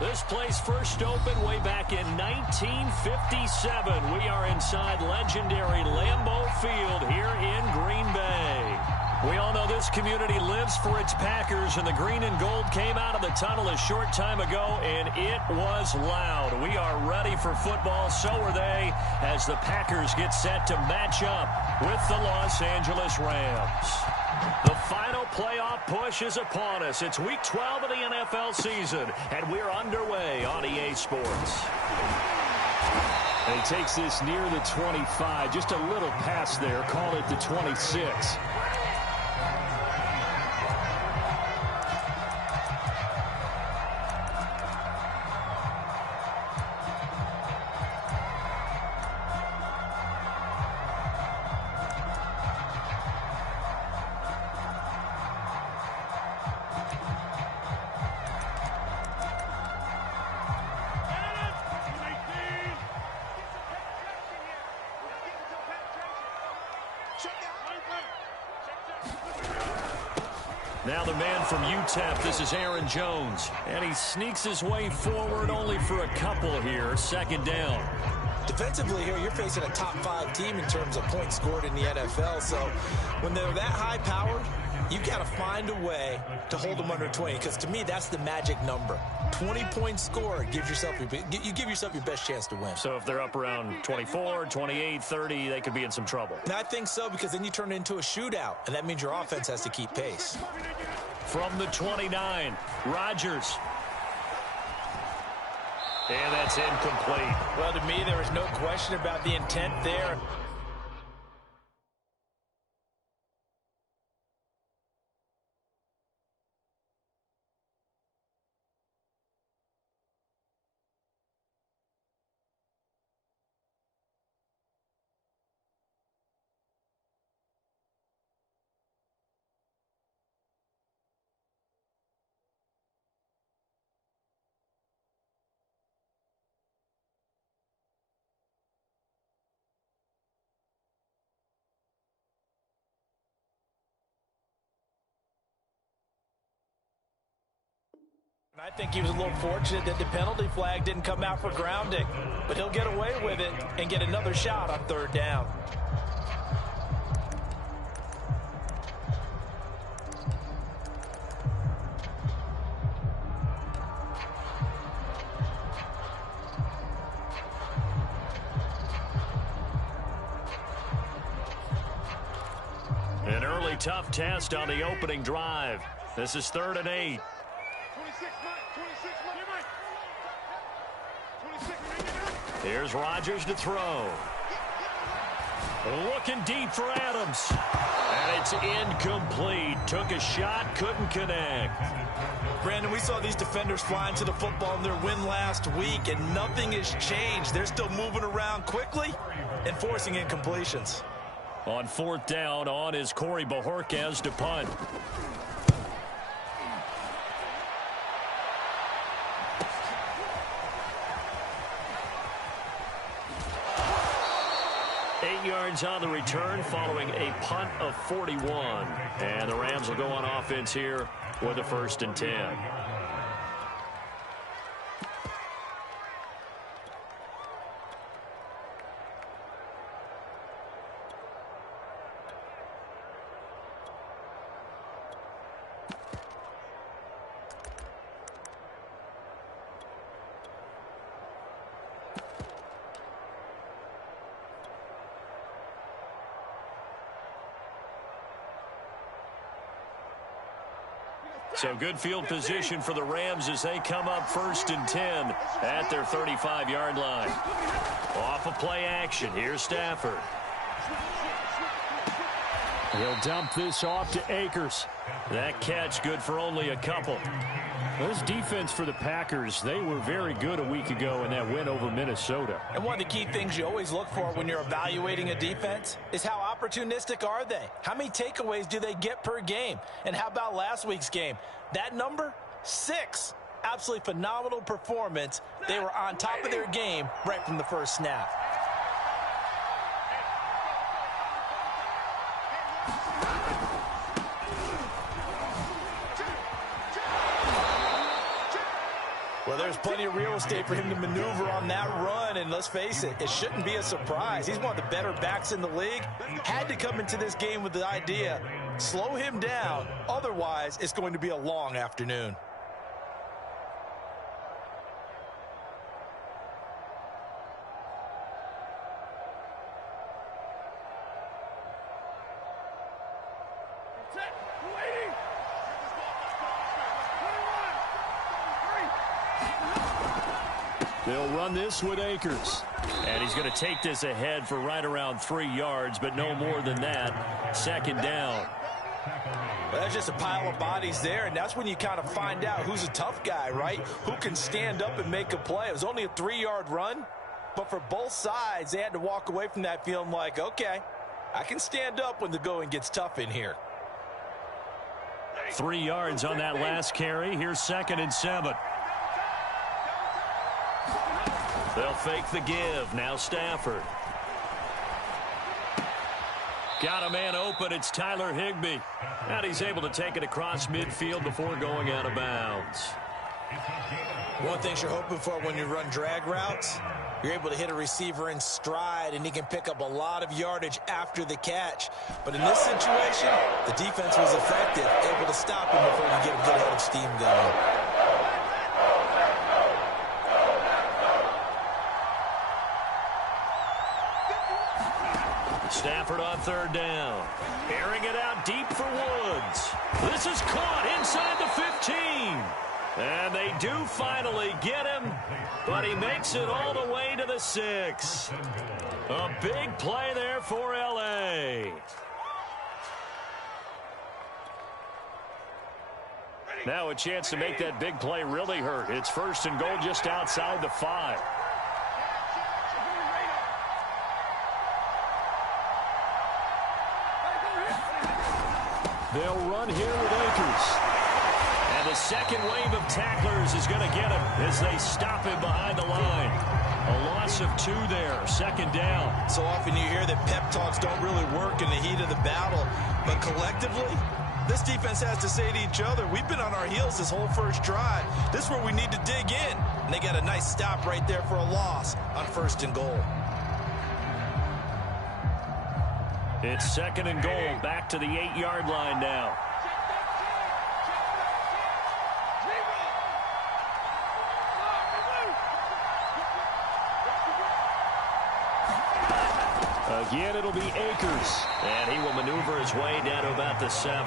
This place first opened way back in 1957. We are inside legendary Lambeau Field here in Green Bay. We all know this community lives for its Packers, and the green and gold came out of the tunnel a short time ago, and it was loud. We are ready for football, so are they, as the Packers get set to match up with the Los Angeles Rams. The final playoff push is upon us. It's Week 12 of the NFL season, and we're underway on EA Sports. And he takes this near the 25, just a little past there, call it the 26. Now the man from UTEP, this is Aaron Jones. And he sneaks his way forward only for a couple here. Second down. Defensively here, you're facing a top 5 team in terms of points scored in the NFL. So when they're that high powered, you got to find a way to hold them under 20. Because to me, that's the magic number. 20 points scored, you give yourself your best chance to win. So if they're up around 24, 28, 30, they could be in some trouble. And I think so, because then you turn it into a shootout, and that means your offense has to keep pace. From the 29, Rodgers. And that's incomplete. Well, to me, there is no question about the intent there. I think he was a little fortunate that the penalty flag didn't come out for grounding, but he'll get away with it and get another shot on third down. An early tough test on the opening drive. This is 3rd and 8. Here's Rodgers to throw. Looking deep for Adams. And it's incomplete. Took a shot, couldn't connect. Brandon, we saw these defenders flying to the football in their win last week, and nothing has changed. They're still moving around quickly and forcing incompletions. On 4th down, on is Corey Bojorquez to punt. Yards on the return following a punt of 41. And the Rams will go on offense here with a 1st and 10. So good field position for the Rams as they come up 1st and 10 at their 35-yard line. Off of play action, here's Stafford. He'll dump this off to Akers. That catch good for only a couple. This defense for the Packers, they were very good a week ago in that win over Minnesota. And one of the key things you always look for when you're evaluating a defense is how opportunistic are they? How many takeaways do they get per game? And how about last week's game? That number, 6. Absolutely phenomenal performance. They were on top of their game right from the first snap. Well, there's plenty of real estate for him to maneuver on that run, and let's face it, it shouldn't be a surprise. He's one of the better backs in the league. Had to come into this game with the idea, slow him down, otherwise it's going to be a long afternoon. They'll run this with Akers. And he's going to take this ahead for right around 3 yards, but no more than that. Second down. Well, that's just a pile of bodies there, and that's when you kind of find out who's a tough guy, right? Who can stand up and make a play. It was only a 3-yard run, but for both sides, they had to walk away from that feeling like, okay, I can stand up when the going gets tough in here. 3 yards on that last carry. Here's 2nd and 7. They'll fake the give. Now Stafford. Got a man open. It's Tyler Higbee. And he's able to take it across midfield before going out of bounds. One thing you're hoping for when you run drag routes, you're able to hit a receiver in stride, and he can pick up a lot of yardage after the catch. But in this situation, the defense was effective, able to stop him before he get a good head of steam going. Stafford on 3rd down. Airing it out deep for Woods. This is caught inside the 15. And they do finally get him, but he makes it all the way to the 6. A big play there for L.A. Now a chance to make that big play really hurt. It's 1st and goal just outside the 5. They'll run here with Akers. And the second wave of tacklers is going to get him as they stop him behind the line. A loss of 2 there, 2nd down. So often you hear that pep talks don't really work in the heat of the battle, but collectively, this defense has to say to each other, we've been on our heels this whole first drive. This is where we need to dig in. And they got a nice stop right there for a loss on 1st and goal. It's 2nd and goal, back to the 8-yard line now. Again, it'll be Akers, and he will maneuver his way down to about the 7.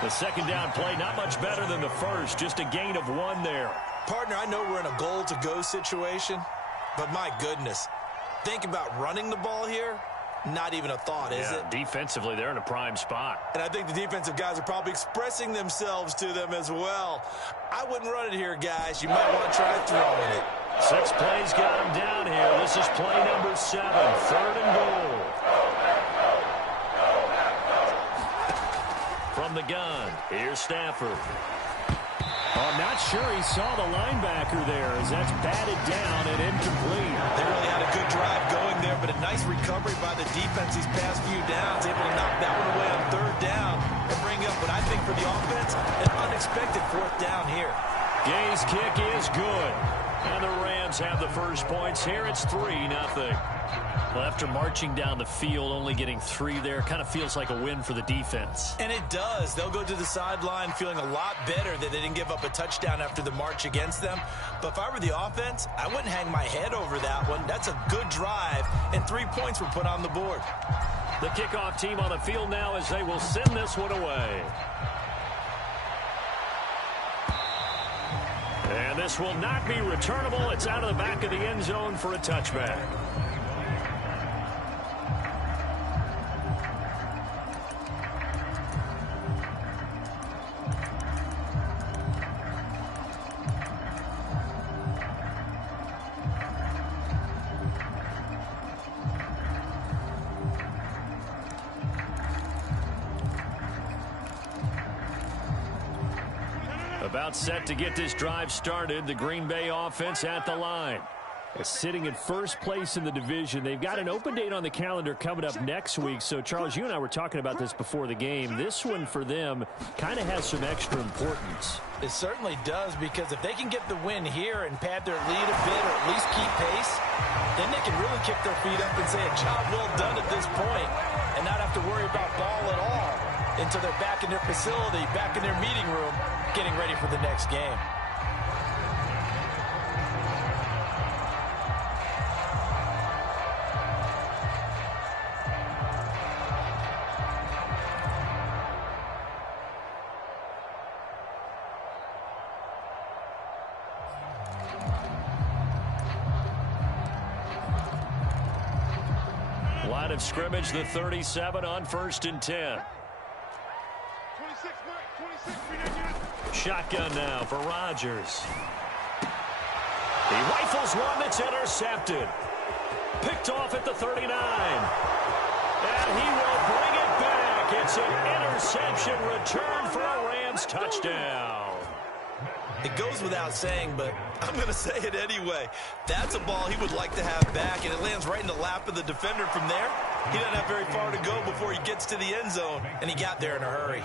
The 2nd down play, not much better than the first, just a gain of 1 there. Partner, I know we're in a goal-to-go situation, but my goodness, think about running the ball here. Not even a thought, is it? Defensively, they're in a prime spot. And I think the defensive guys are probably expressing themselves to them as well. I wouldn't run it here, guys. You might want to try throwing it. 6 plays got him down here. This is play number 7, 3rd and goal. From the gun, here's Stafford. I'm not sure he saw the linebacker there as that's batted down and incomplete. They really had a good drive going there, but a nice recovery by the defense these past few downs, able to knock that one away on 3rd down and bring up what I think for the offense, an unexpected 4th down here. Gay's kick is good. And the Rams have the first points here. It's 3-0. Well, after marching down the field, only getting 3 there, kind of feels like a win for the defense. And it does. They'll go to the sideline feeling a lot better that they didn't give up a touchdown after the march against them. But if I were the offense, I wouldn't hang my head over that one. That's a good drive, and 3 points were put on the board. The kickoff team on the field now as they will send this one away. And this will not be returnable. It's out of the back of the end zone for a touchback. About set to get this drive started. The Green Bay offense at the line. Sitting in first place in the division. They've got an open date on the calendar coming up next week. So, Charles, you and I were talking about this before the game. This one for them kind of has some extra importance. It certainly does, because if they can get the win here and pad their lead a bit or at least keep pace, then they can really kick their feet up and say a job well done at this point and not have to worry about ball at all until they're back in their facility, back in their meeting room, getting ready for the next game. Line of scrimmage, the 37 on 1st and 10. Shotgun now for Rodgers. He rifles one that's intercepted. Picked off at the 39. And he will bring it back. It's an interception return for a Rams touchdown. It goes without saying, but I'm going to say it anyway. That's a ball he would like to have back, and it lands right in the lap of the defender from there. He doesn't have very far to go before he gets to the end zone, and he got there in a hurry.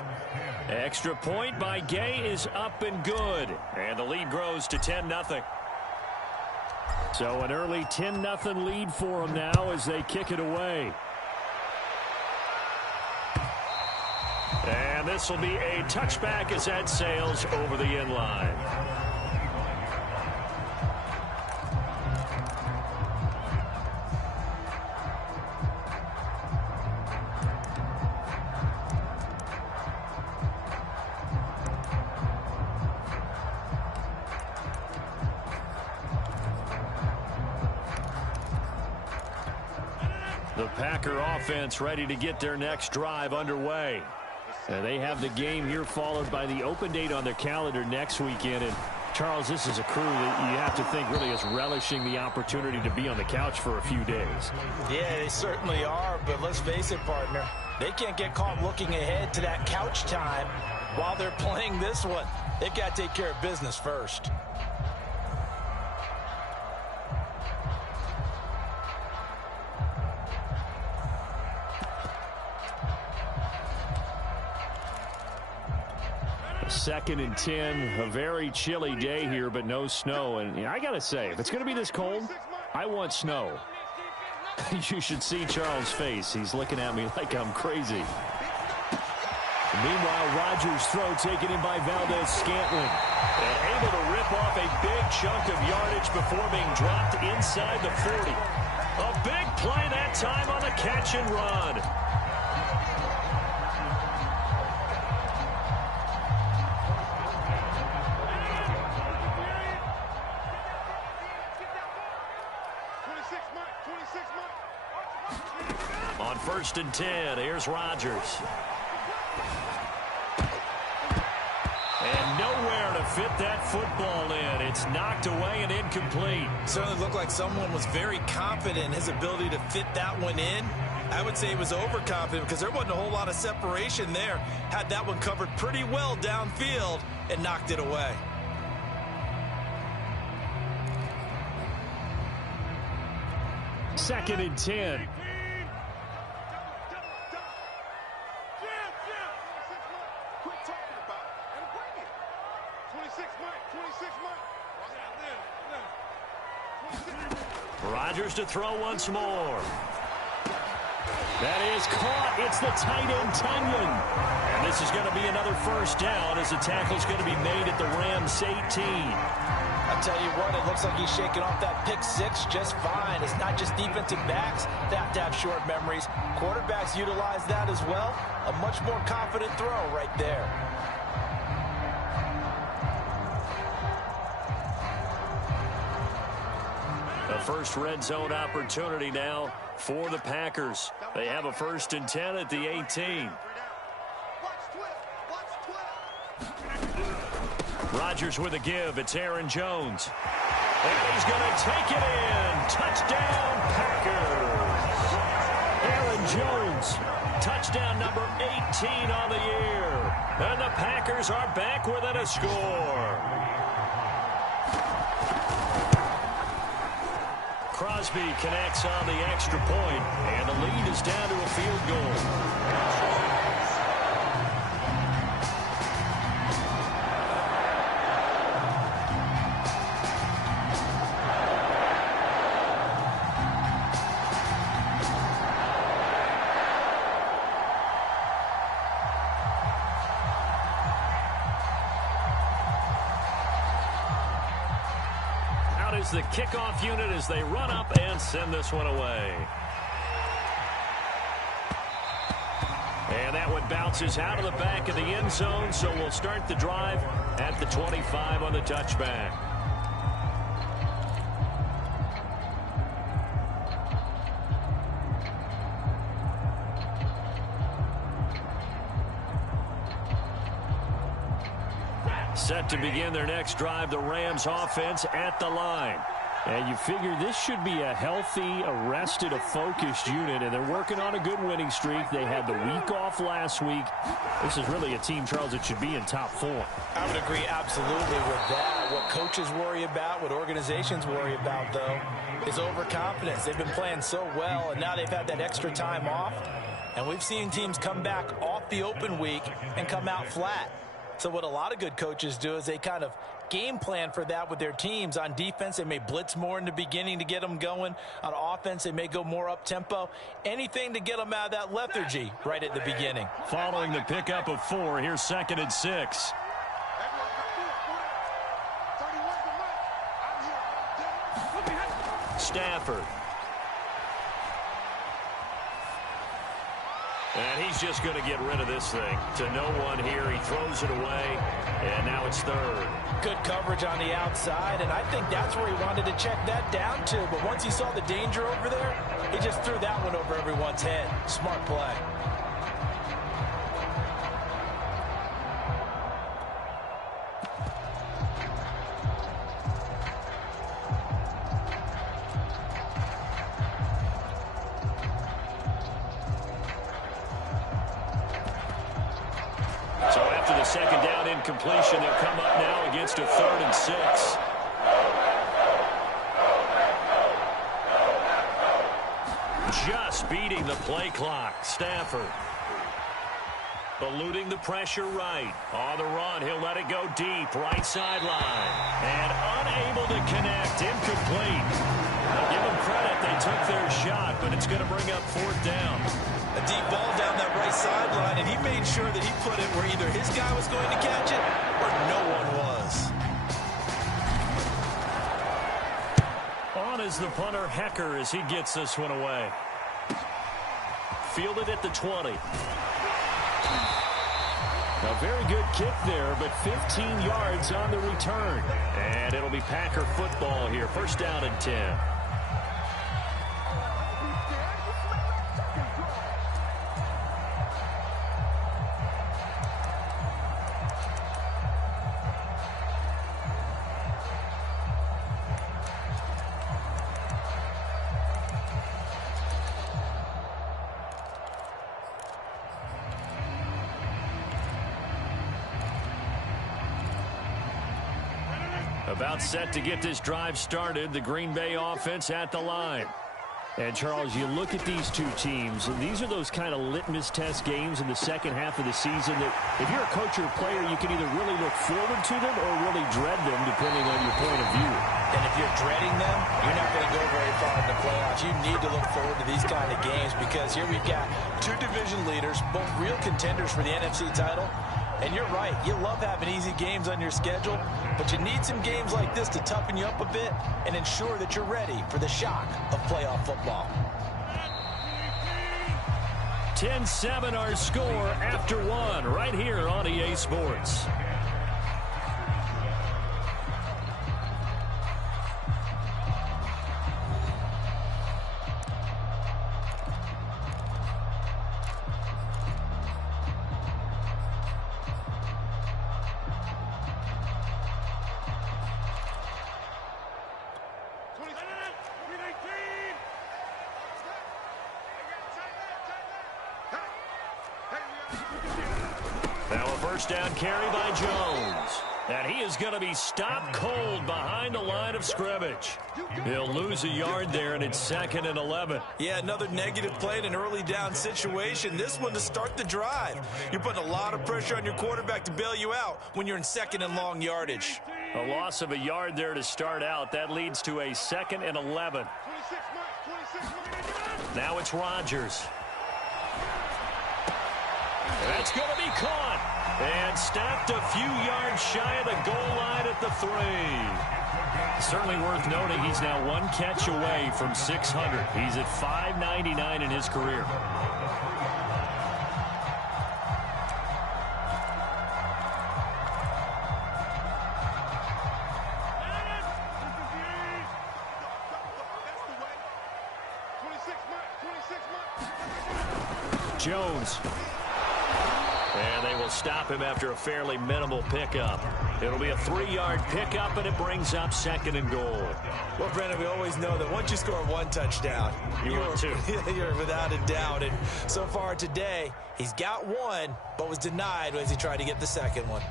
Extra point by Gay is up and good, and the lead grows to 10-0. So an early 10-0 lead for them now as they kick it away. And this will be a touchback as that sails over the end line. The Packer offense ready to get their next drive underway. They have the game here followed by the open date on their calendar next weekend. And Charles, this is a crew that you have to think really is relishing the opportunity to be on the couch for a few days. Yeah, they certainly are, but let's face it, partner. They can't get caught looking ahead to that couch time while they're playing this one. They've got to take care of business first. Second and 10, a very chilly day here, but no snow. And I got to say, if it's going to be this cold, I want snow. You should see Charles' face. He's looking at me like I'm crazy. Meanwhile, Rodgers' throw taken in by Valdez-Scantling. And able to rip off a big chunk of yardage before being dropped inside the 40. A big play that time on the catch and run. On 1st and 10, here's Rodgers. And nowhere to fit that football in. It's knocked away and incomplete. Certainly looked like someone was very confident in his ability to fit that one in. I would say he was overconfident because there wasn't a whole lot of separation there. Had that one covered pretty well downfield and knocked it away. Second and 10. Rodgers to throw once more. That is caught. It's the tight end, Tunyon. And this is going to be another first down as the tackle's going to be made at the Rams 18. I'll tell you what, it looks like he's shaking off that pick six just fine. It's not just defensive backs that have to have short memories. Quarterbacks utilize that as well. A much more confident throw right there. The first red zone opportunity now for the Packers. They have a 1st and 10 at the 18. Rodgers with a give. It's Aaron Jones. And he's going to take it in. Touchdown, Packers. Aaron Jones. Touchdown number 18 on the year. And the Packers are back within a score. Crosby connects on the extra point, and the lead is down to a field goal. Is the kickoff unit as they run up and send this one away. And that one bounces out of the back of the end zone, so we'll start the drive at the 25 on the touchback. Set to begin their next drive, the Rams offense at the line. And you figure this should be a healthy, arrested, a focused unit, and they're working on a good winning streak. They had the week off last week. This is really a team, Charles, that should be in top 4. I would agree absolutely with that. What coaches worry about, what organizations worry about, though, is overconfidence. They've been playing so well, and now they've had that extra time off. And we've seen teams come back off the open week and come out flat. So what a lot of good coaches do is they kind of game plan for that with their teams. On defense, they may blitz more in the beginning to get them going. On offense, they may go more up-tempo. Anything to get them out of that lethargy right at the beginning. Following the pickup of 4, here's 2nd and 6. Stafford. And he's just going to get rid of this thing to no one here. He throws it away, and now it's 3rd. Good coverage on the outside, and I think that's where he wanted to check that down to. But once he saw the danger over there, he just threw that one over everyone's head. Smart play. Second down incompletion. They'll come up now against a 3rd and 6. Just beating the play clock. Stafford. Eluding the pressure right. On the run, he'll let it go deep. Right sideline. And unable to connect. Incomplete. I'll give them credit. They took their shot, but it's going to bring up 4th down. A deep ball down that right sideline, and he made sure that he put it where either his guy was going to catch it or no one was. On is the punter, Hecker, as he gets this one away. Fielded at the 20. A very good kick there, but 15 yards on the return. And it'll be Packer football here. 1st down and 10. About set to get this drive started. The Green Bay offense at the line. And, Charles, you look at these two teams, and these are those kind of litmus test games in the second half of the season that if you're a coach or a player, you can either really look forward to them or really dread them, depending on your point of view. And if you're dreading them, you're not going to go very far in the playoffs. You need to look forward to these kind of games because here we've got 2 division leaders, both real contenders for the NFC title. And you're right, you love having easy games on your schedule, but you need some games like this to toughen you up a bit and ensure that you're ready for the shock of playoff football. 10-7 our score after 1 right here on EA Sports. Now a first down carry by Jones. And he is going to be stopped cold behind the line of scrimmage. He'll lose a yard there, and it's 2nd and 11. Yeah, another negative play in an early down situation. This one to start the drive. You're putting a lot of pressure on your quarterback to bail you out when you're in 2nd and long yardage. A loss of a yard there to start out. That leads to a 2nd and 11. Now it's Rodgers. That's going to be caught. And stopped a few yards shy of the goal line at the 3. Certainly worth noting he's now 1 catch away from 600. He's at 599 in his career. Jones. And they will stop him after a fairly minimal pickup. It'll be a 3-yard pickup, and it brings up 2nd and goal. Well, Brendan, we always know that once you score 1 touchdown, you're without a doubt. And so far today, he's got 1, but was denied as he tried to get the 2nd one.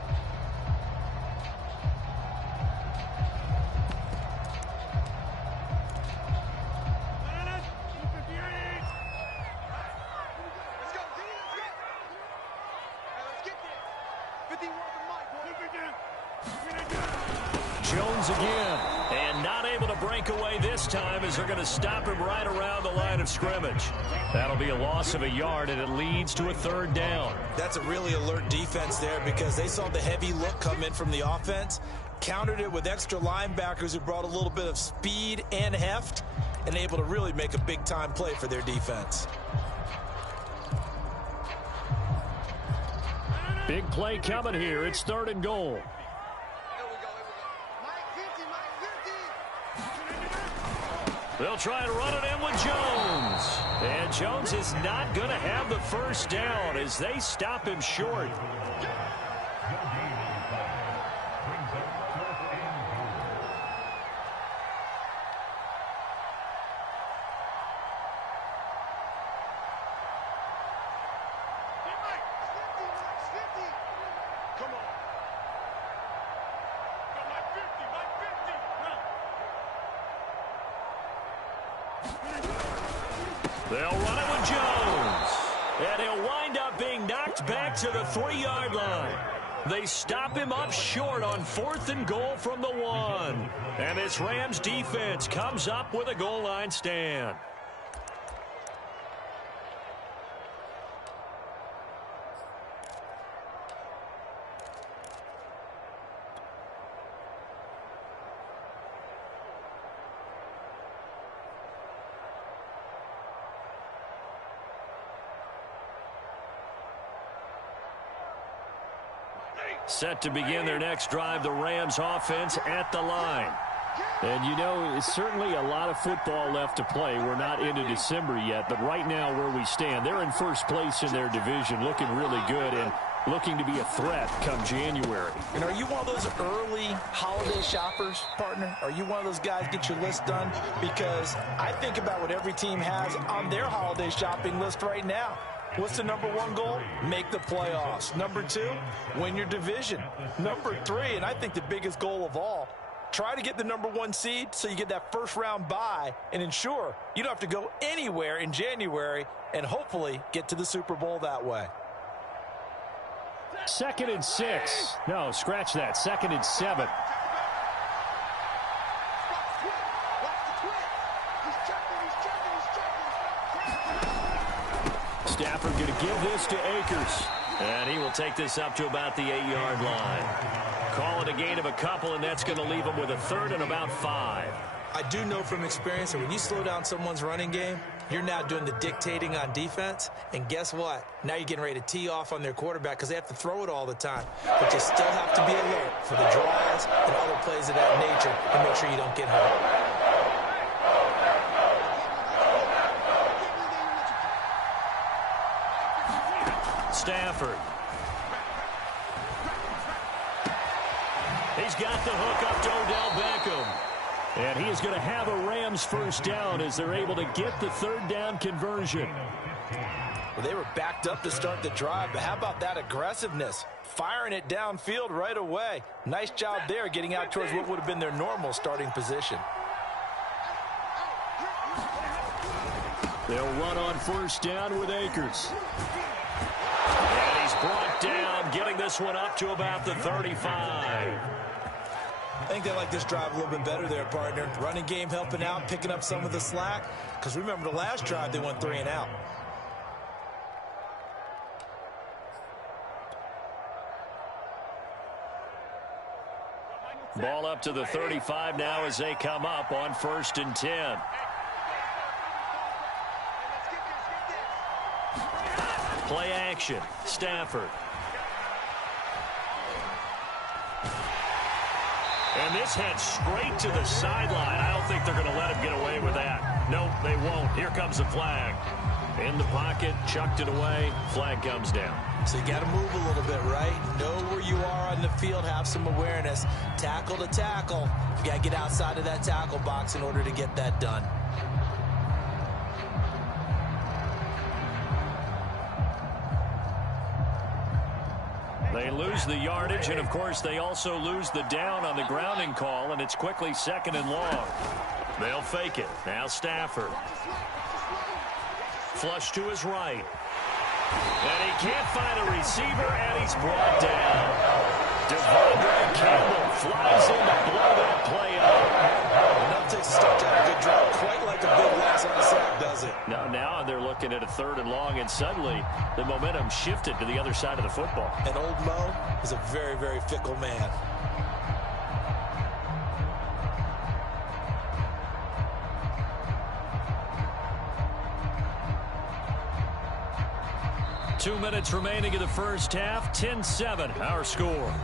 Jones again, and not able to break away this time as they're going to stop him right around the line of scrimmage. That'll be a loss of a yard, and it leads to a 3rd down. That's a really alert defense there because they saw the heavy look come in from the offense, countered it with extra linebackers who brought a little bit of speed and heft, and able to really make a big-time play for their defense. Big play coming here. It's 3rd and goal. They'll try and run it in with Jones. And Jones is not going to have the 1st down as they stop him short. They'll run it with Jones. And he'll wind up being knocked back to the 3-yard line. They stop him up short on 4th and goal from the 1. And this Rams defense comes up with a goal line stand. Set to begin their next drive, the Rams offense at the line. And, you know, it's certainly a lot of football left to play. We're not into December yet, but right now where we stand, they're in 1st place in their division, looking really good and looking to be a threat come January. And are you one of those early holiday shoppers, partner? Are you one of those guys get your list done? Because I think about what every team has on their holiday shopping list right now. What's the number 1 goal? Make the playoffs. Number 2, win your division. Number 3, and I think the biggest goal of all, try to get the number 1 seed so you get that 1st round bye and ensure you don't have to go anywhere in January and hopefully get to the Super Bowl that way. 2nd and 6. No, scratch that. 2nd and 7. Stafford going to give this to Akers. And he will take this up to about the 8-yard line. Call it a gain of a couple, and that's going to leave him with a 3rd and about 5. I do know from experience that when you slow down someone's running game, you're now doing the dictating on defense. And guess what? Now you're getting ready to tee off on their quarterback because they have to throw it all the time. But you still have to be alert for the drives and other plays of that nature and make sure you don't get hurt. Stafford. He's got the hook up to Odell Beckham. And he is going to have a Rams 1st down as they're able to get the 3rd down conversion. Well, they were backed up to start the drive, but how about that aggressiveness? Firing it downfield right away. Nice job there getting out towards what would have been their normal starting position. They'll run on first down with Akers. And he's brought down, getting this one up to about the 35. I think they like this drive a little bit better there, partner. Running game helping out, picking up some of the slack. Because remember the last drive, they went 3 and out. Ball up to the 35 now as they come up on 1st and 10. Play action. Stafford. And this heads straight to the sideline. I don't think they're going to let him get away with that. Nope, they won't. Here comes the flag. In the pocket, chucked it away. Flag comes down. So you got to move a little bit, right? Know where you are on the field, have some awareness. Tackle to tackle. You got to get outside of that tackle box in order to get that done. They lose the yardage, and of course they also lose the down on the grounding call, and it's quickly 2nd and long. They'll fake it. Now Stafford. Flush to his right. And he can't find a receiver, and he's brought down. Devondre Campbell flies in to blow that play up. Enough takes a start to have a good drive. Quite like a big loss on the sack, does it? Now they're looking at a 3rd and long, and suddenly the momentum shifted to the other side of the football. And old Mo is a very, very fickle man. Two minutes remaining in the first half. 10-7, our score.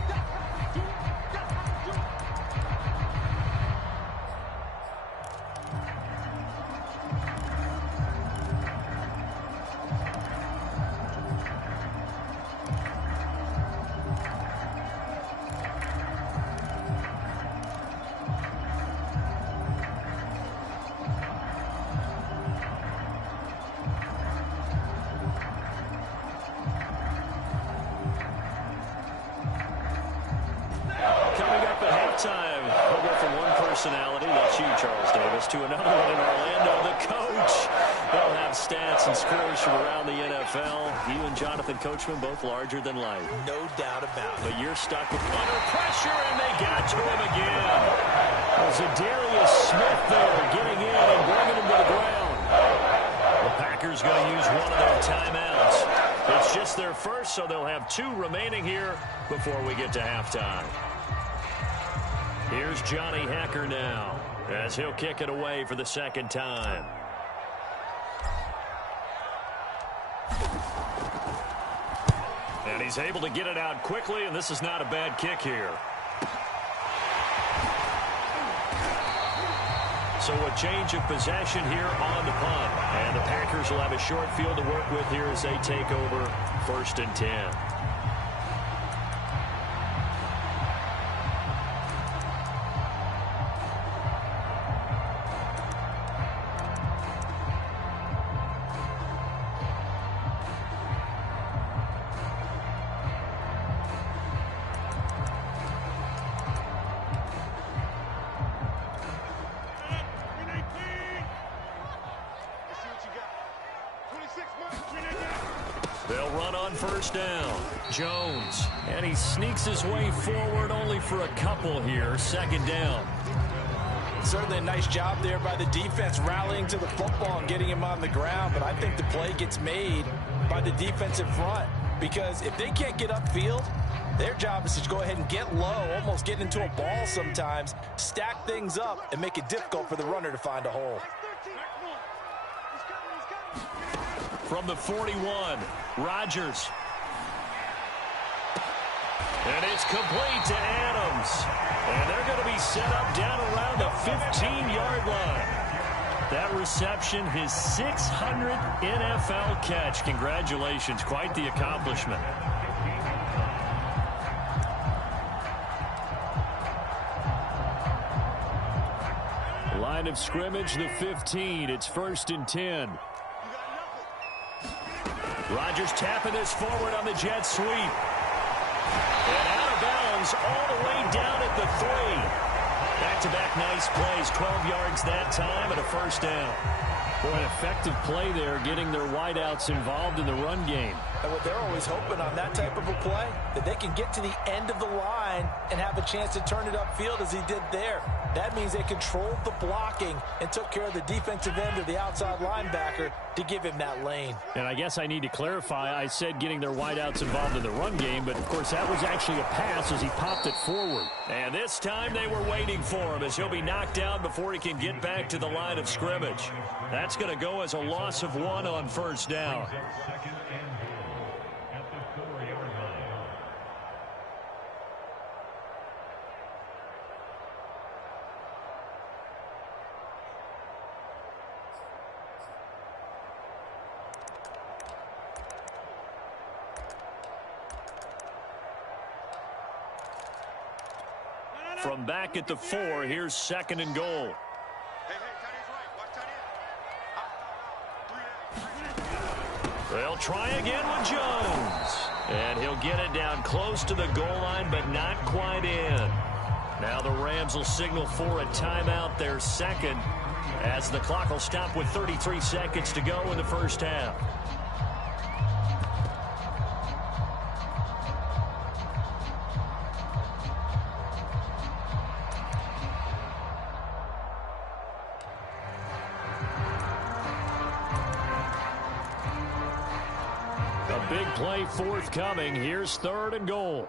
Personality, that's you, Charles Davis, to another one in Orlando. The coach. They'll have stats and scores from around the NFL. You and Jonathan Coachman both larger than life. No doubt about it. But you're stuck under pressure, and they got to him again. There's a Darius Smith there getting in and bringing him to the ground. The Packers going to use one of their timeouts. It's just their first, so they'll have 2 remaining here before we get to halftime. Here's Johnny Hacker now as he'll kick it away for the 2nd time. And he's able to get it out quickly, and this is not a bad kick here. So a change of possession here on the punt. And the Packers will have a short field to work with here as they take over 1st and 10. They'll run on first down. Jones. And he sneaks his way forward only for a couple here. 2nd down. Certainly a nice job there by the defense rallying to the football and getting him on the ground. But I think the play gets made by the defensive front. Because if they can't get upfield, their job is to go ahead and get low, almost get into a ball sometimes, stack things up, and make it difficult for the runner to find a hole. From the 41, Rodgers. And it's complete to Adams. And they're going to be set up down around the 15-yard line. That reception, his 600th NFL catch. Congratulations. Quite the accomplishment. Line of scrimmage, the 15. It's 1st and 10. Rodgers tapping this forward on the jet sweep. And out of bounds all the way down at the 3. Back-to-back nice plays, 12 yards that time and a first down. Boy, an effective play there, getting their wideouts involved in the run game. And what they're always hoping on that type of a play, that they can get to the end of the line and have a chance to turn it upfield as he did there. That means they controlled the blocking and took care of the defensive end or the outside linebacker to give him that lane. And I guess I need to clarify, I said getting their wideouts involved in the run game, but of course that was actually a pass as he popped it forward. And this time they were waiting for him as he'll be knocked down before he can get back to the line of scrimmage. That's going to go as a loss of 1 on first down. From back at the 4, here's 2nd and goal. They'll try again with Jones. And he'll get it down close to the goal line, but not quite in. Now the Rams will signal for a timeout, their second, as the clock will stop with 33 seconds to go in the first half. Big play forthcoming. Here's 3rd and goal.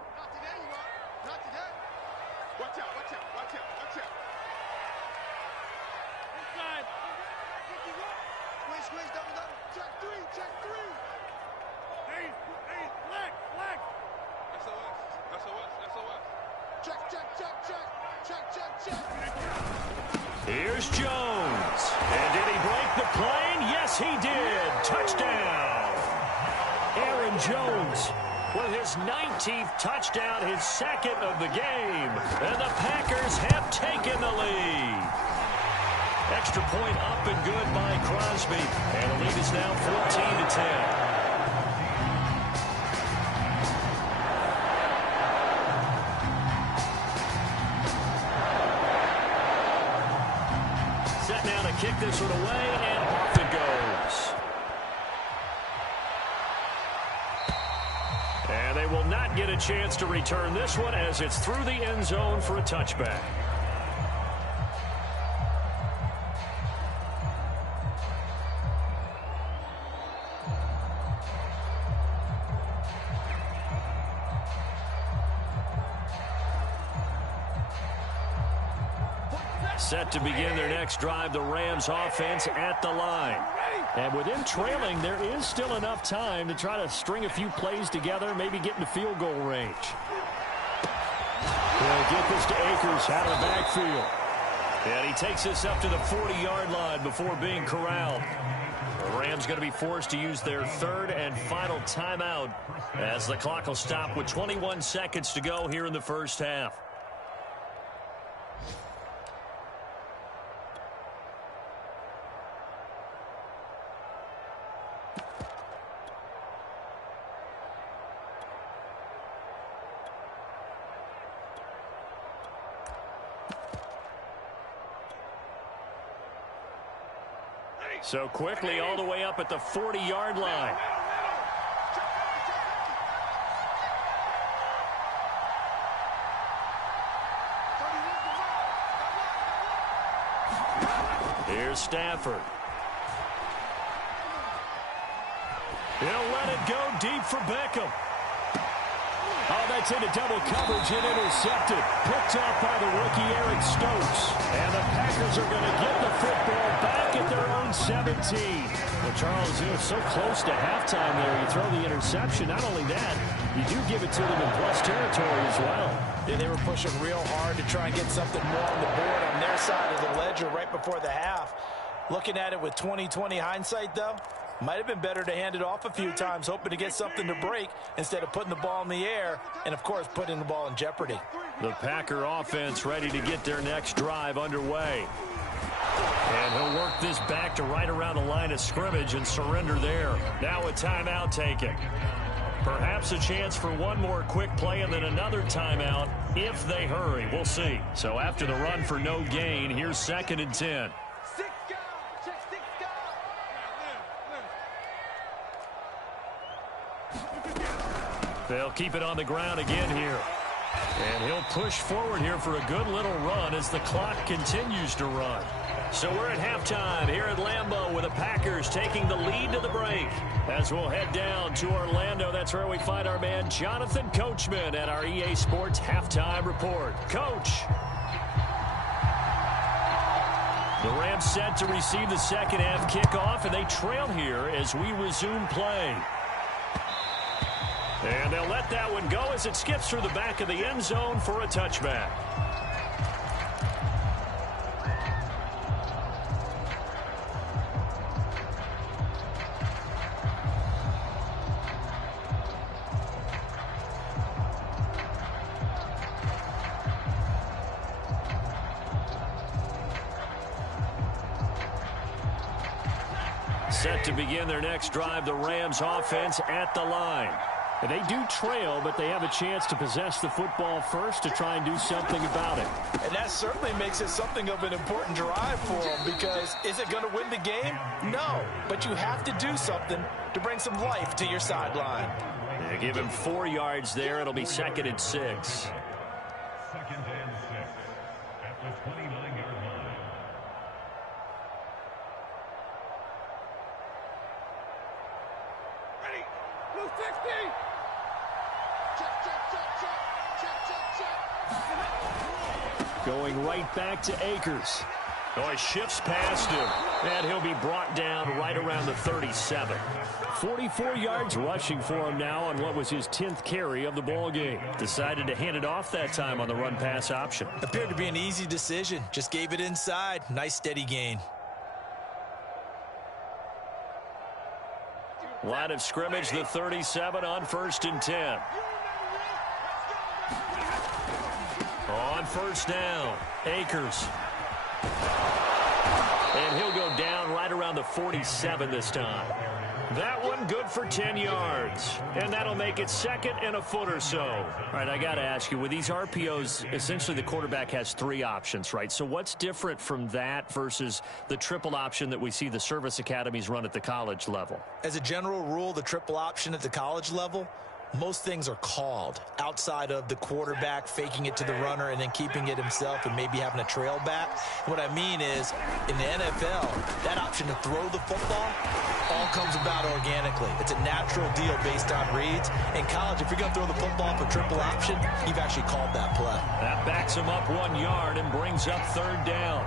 Here's Jones. And did he break the plane? Yes, he did. Touchdown. Aaron Jones with his 19th touchdown, his 2nd of the game. And the Packers have taken the lead. Extra point up and good by Crosby. And the lead is now 14-10. Set now to kick this one away, and off it goes. And they will not get a chance to return this one as it's through the end zone for a touchback. Set to begin their next drive, the Rams offense at the line. And with them trailing, there is still enough time to try to string a few plays together, maybe get into field goal range. They'll get this to Akers out of the backfield. And he takes this up to the 40-yard line before being corralled. The Rams going to be forced to use their 3rd and final timeout as the clock will stop with 21 seconds to go here in the first half. So quickly all the way up at the 40-yard line. Here's Stafford. He'll let it go deep for Beckham. Oh, that's into double coverage and intercepted. Picked off by the rookie Eric Stokes. And the Packers are going to get the football back at their own 17. Well, Charles, you know, so close to halftime there. You throw the interception. Not only that, you do give it to them in plus territory as well. Yeah, they were pushing real hard to try and get something more on the board on their side of the ledger right before the half. Looking at it with 20/20 hindsight, though, might have been better to hand it off a few times, hoping to get something to break instead of putting the ball in the air and, of course, putting the ball in jeopardy. The Packer offense ready to get their next drive underway. And And he'll work this back to right around the line of scrimmage and surrender there. Now a timeout taken. Perhaps a chance for one more quick play and then another timeout if they hurry. We'll see. So after the run for no gain, here's 2nd and 10. They'll keep it on the ground again here. And he'll push forward here for a good little run as the clock continues to run. So we're at halftime here at Lambeau with the Packers taking the lead to the break. As we'll head down to Orlando, that's where we find our man Jonathan Coachman at our EA Sports Halftime Report. Coach. The Rams set to receive the second half kickoff, and they trail here as we resume play. And they'll let that one go as it skips through the back of the end zone for a touchback. Set to begin their next drive, the Rams offense at the line. And they do trail, but they have a chance to possess the football first to try and do something about it. And that certainly makes it something of an important drive for them, because is it going to win the game? No, but you have to do something to bring some life to your sideline. They give him 4 yards there. It'll be 2nd and 6. 2nd and 6 at the 29-yard line. Ready, blue 60. Going right back to Akers. Oh, he shifts past him, and he'll be brought down right around the 37. 44 yards rushing for him now on what was his 10th carry of the ball game. Decided to hand it off that time on the run-pass option. Appeared to be an easy decision. Just gave it inside. Nice steady gain. Line of scrimmage, the 37 on 1st and 10. On 1st down, Akers. And he'll go down right around the 47 this time. That one good for 10 yards. And that'll make it 2nd and a foot or so. All right, I got to ask you, with these RPOs, essentially the quarterback has 3 options, right? So what's different from that versus the triple option that we see the service academies run at the college level? As a general rule, the triple option at the college level, most things are called outside of the quarterback faking it to the runner and then keeping it himself and maybe having a trail back. What I mean is, in the NFL, that option to throw the football all comes about organically. It's a natural deal based on reads. In college, if you're going to throw the football for triple option, you've actually called that play. That backs him up 1 yard and brings up 3rd down.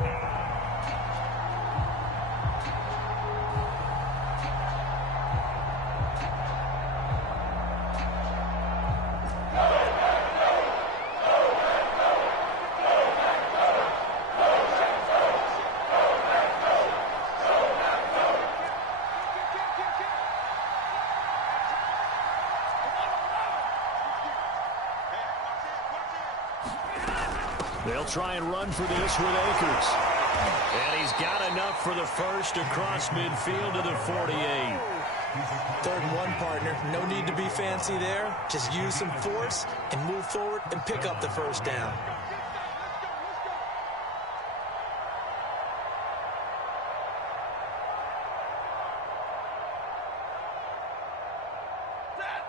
They'll try and run for this with Akers. And he's got enough for the first across midfield to the 48. 3rd and 1, partner. No need to be fancy there. Just use some force and move forward and pick up the 1st down.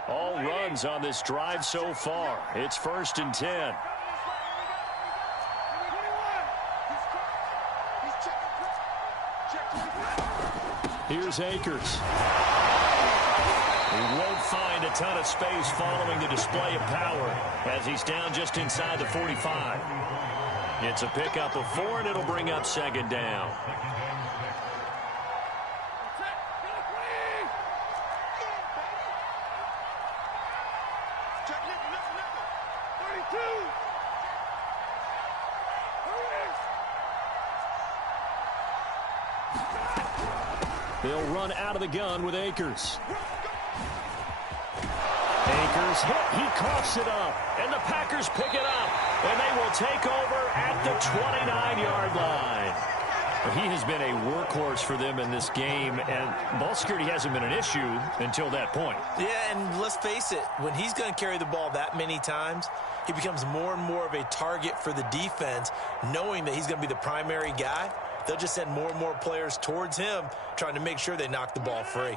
All runs on this drive so far. It's 1st and 10. Here's Akers. He won't find a ton of space following the display of power as he's down just inside the 45. It's a pickup of 4, and it'll bring up 2nd down. They'll run out of the gun with Akers. Akers hit. He coughs it up. And the Packers pick it up. And they will take over at the 29-yard line. He has been a workhorse for them in this game, and ball security hasn't been an issue until that point. Yeah, and let's face it, when he's going to carry the ball that many times, he becomes more and more of a target for the defense, knowing that he's going to be the primary guy. They'll just send more and more players towards him, trying to make sure they knock the ball free.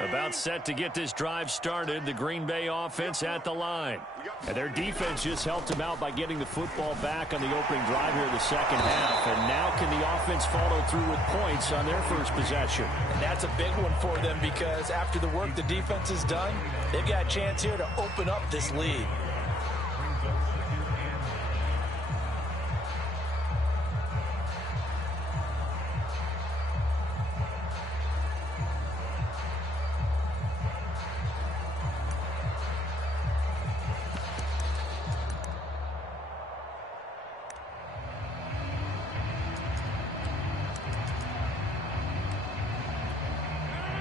About set to get this drive started, the Green Bay offense at the line. And their defense just helped them out by getting the football back on the opening drive here in the second half. And now can the offense follow through with points on their first possession? And that's a big one for them because after the work the defense has done, they've got a chance here to open up this lead.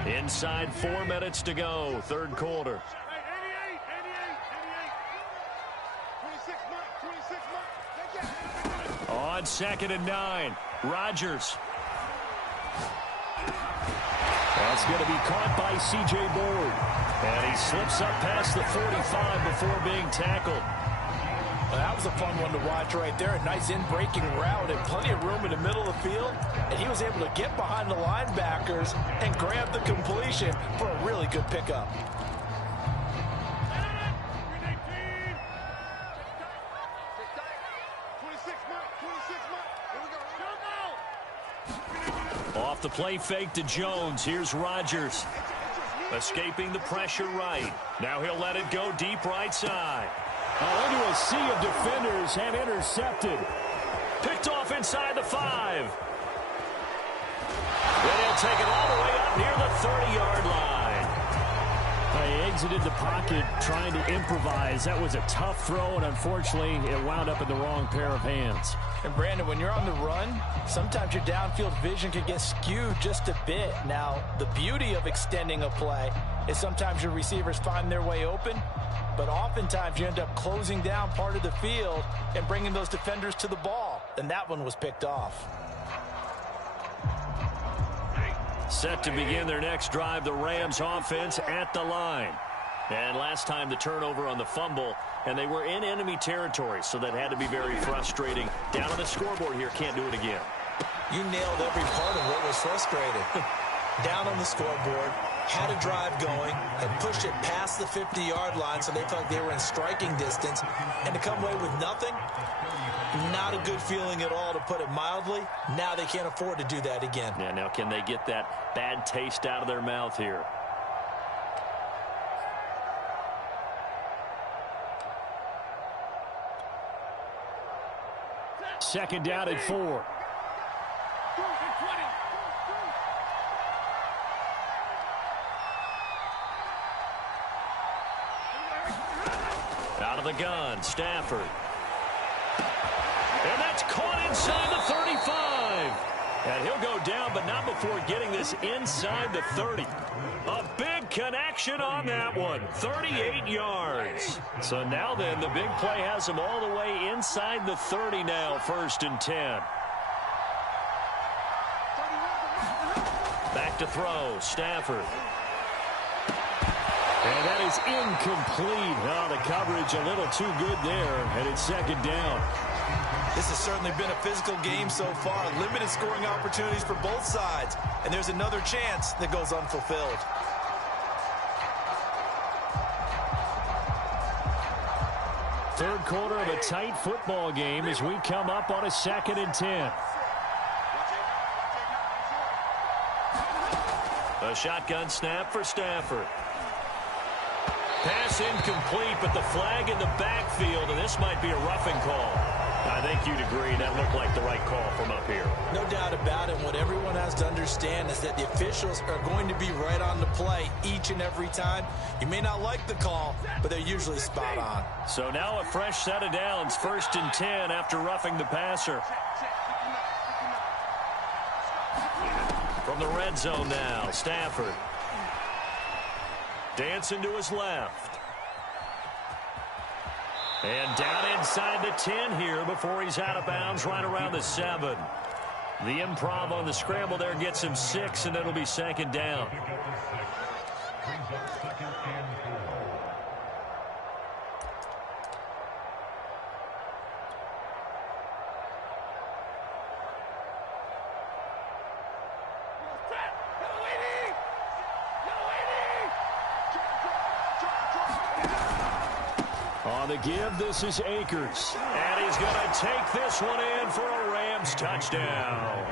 Inside 4 minutes to go, third quarter. On 2nd and 9, Rodgers. That's going to be caught by C.J. Board. And he slips up past the 45 before being tackled. Well, that was a fun one to watch right there. A nice in-breaking route and plenty of room in the middle of the field. And he was able to get behind the linebackers and grab the completion for a really good pickup. Off the play fake to Jones. Here's Rodgers. Escaping the pressure right. Now he'll let it go deep right side. Into a sea of defenders and intercepted. Picked off inside the 5. Then he'll take it all the way up near the 30-yard line. He exited the pocket trying to improvise. That was a tough throw, and unfortunately, it wound up in the wrong pair of hands. And, Brandon, when you're on the run, sometimes your downfield vision can get skewed just a bit. Now, the beauty of extending a play is sometimes your receivers find their way open, but oftentimes you end up closing down part of the field and bringing those defenders to the ball. And that one was picked off. Set to begin their next drive, the Rams offense at the line. And last time the turnover on the fumble, and they were in enemy territory, so that had to be very frustrating. Down on the scoreboard here, can't do it again. You nailed every part of what was frustrating. Down on the scoreboard, had a drive going, and pushed it past the 50-yard line so they felt like they were in striking distance, and to come away with nothing, not a good feeling at all, to put it mildly. Now they can't afford to do that again. Yeah, now can they get that bad taste out of their mouth here? Second down at 4. Out of the gun, Stafford. And that's caught inside the 35. And he'll go down, but not before getting this inside the 30. A big connection on that one. 38 yards. So now then, the big play has him all the way inside the 30 now, 1st and 10. Back to throw, Stafford. And that is incomplete. Oh, the coverage a little too good there, and it's second down. This has certainly been a physical game so far. Limited scoring opportunities for both sides. And there's another chance that goes unfulfilled. Third quarter of a tight football game as we come up on a 2nd and 10. A shotgun snap for Stafford. Pass incomplete, but the flag in the backfield, and this might be a roughing call. I think you'd agree that looked like the right call from up here. No doubt about it. What everyone has to understand is that the officials are going to be right on the play each and every time. You may not like the call, but they're usually spot on. So now a fresh set of downs, 1st and 10 after roughing the passer. From the red zone now, Stafford. Dancing to his left. And down inside the 10 here before he's out of bounds right around the 7. The improv on the scramble there gets him 6, and it'll be second down. Brings up second and 4. On the give, this is Akers. And he's going to take this one in for a Rams touchdown.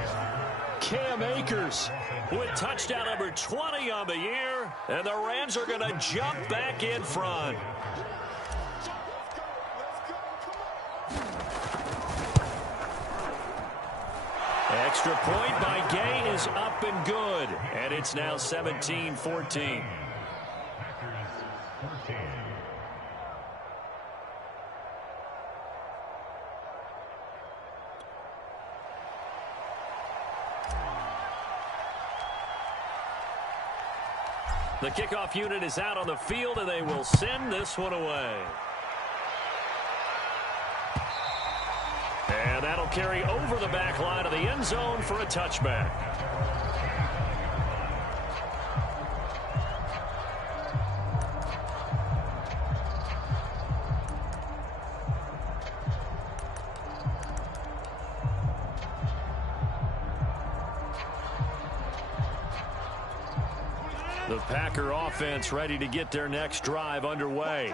Cam Akers With touchdown number 20 on the year, and the Rams are going to jump back in front. Extra point by Gay is up and good, and it's now 17-14. Packers 14. The kickoff unit is out on the field, and they will send this one away. And that'll carry over the back line of the end zone for a touchback. The Packer offense ready to get their next drive underway.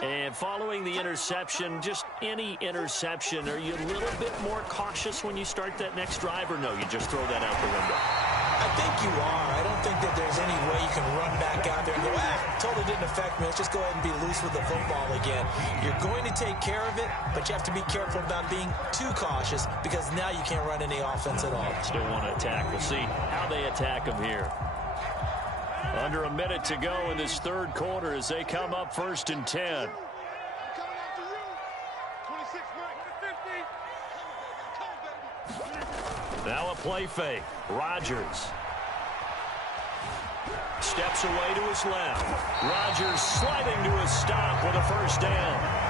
And following the interception, just any interception, are you a little bit more cautious when you start that next drive, or no, you just throw that out the window? I think you are. I don't think that there's any way you can run back out there and go, totally didn't affect me. Let's just go ahead and be loose with the football again. You're going to take care of it, but you have to be careful about being too cautious because now you can't run any offense at all. Still want to attack. We'll see how they attack them here. Under a minute to go in this third quarter as they come up 1st and 10. Now a play fake. Rodgers steps away to his left. Rodgers sliding to a stop with a first down.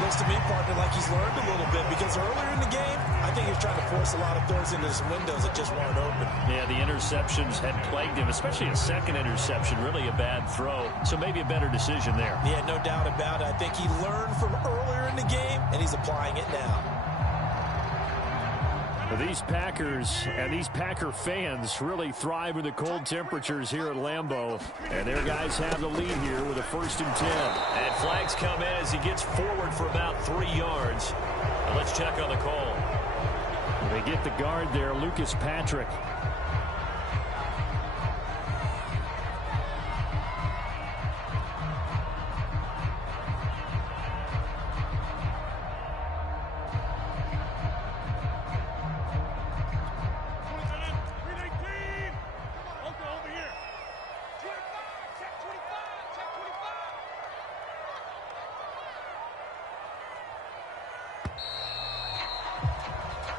Looks to me, partner, like he's learned a little bit because earlier in the game, I think he was trying to force a lot of throws into some windows that just weren't open. Yeah, the interceptions had plagued him, especially a second interception, really a bad throw. So maybe a better decision there. Yeah, no doubt about it. I think he learned from earlier in the game, and he's applying it now. These Packers and these Packer fans really thrive in the cold temperatures here at Lambeau. And their guys have the lead here with a 1st and 10. And flags come in as he gets forward for about 3 yards. Now let's check on the call. They get the guard there, Lucas Patrick.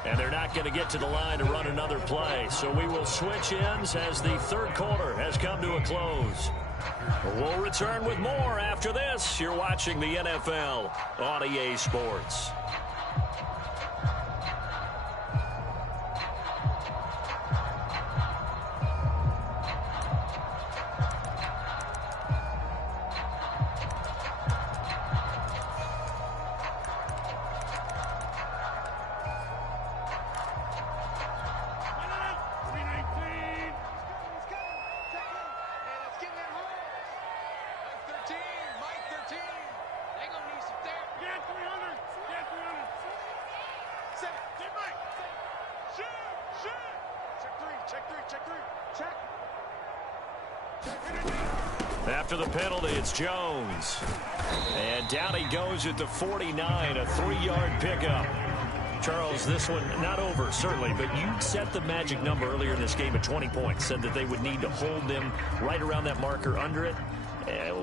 And they're not going to get to the line to run another play. So we will switch ends as the third quarter has come to a close. We'll return with more after this. You're watching the NFL on EA Sports. After the penalty, it's Jones. And down he goes at the 49, a 3-yard pickup. Charles, this one not over, certainly, but you set the magic number earlier in this game at 20 points, said that they would need to hold them right around that marker under it.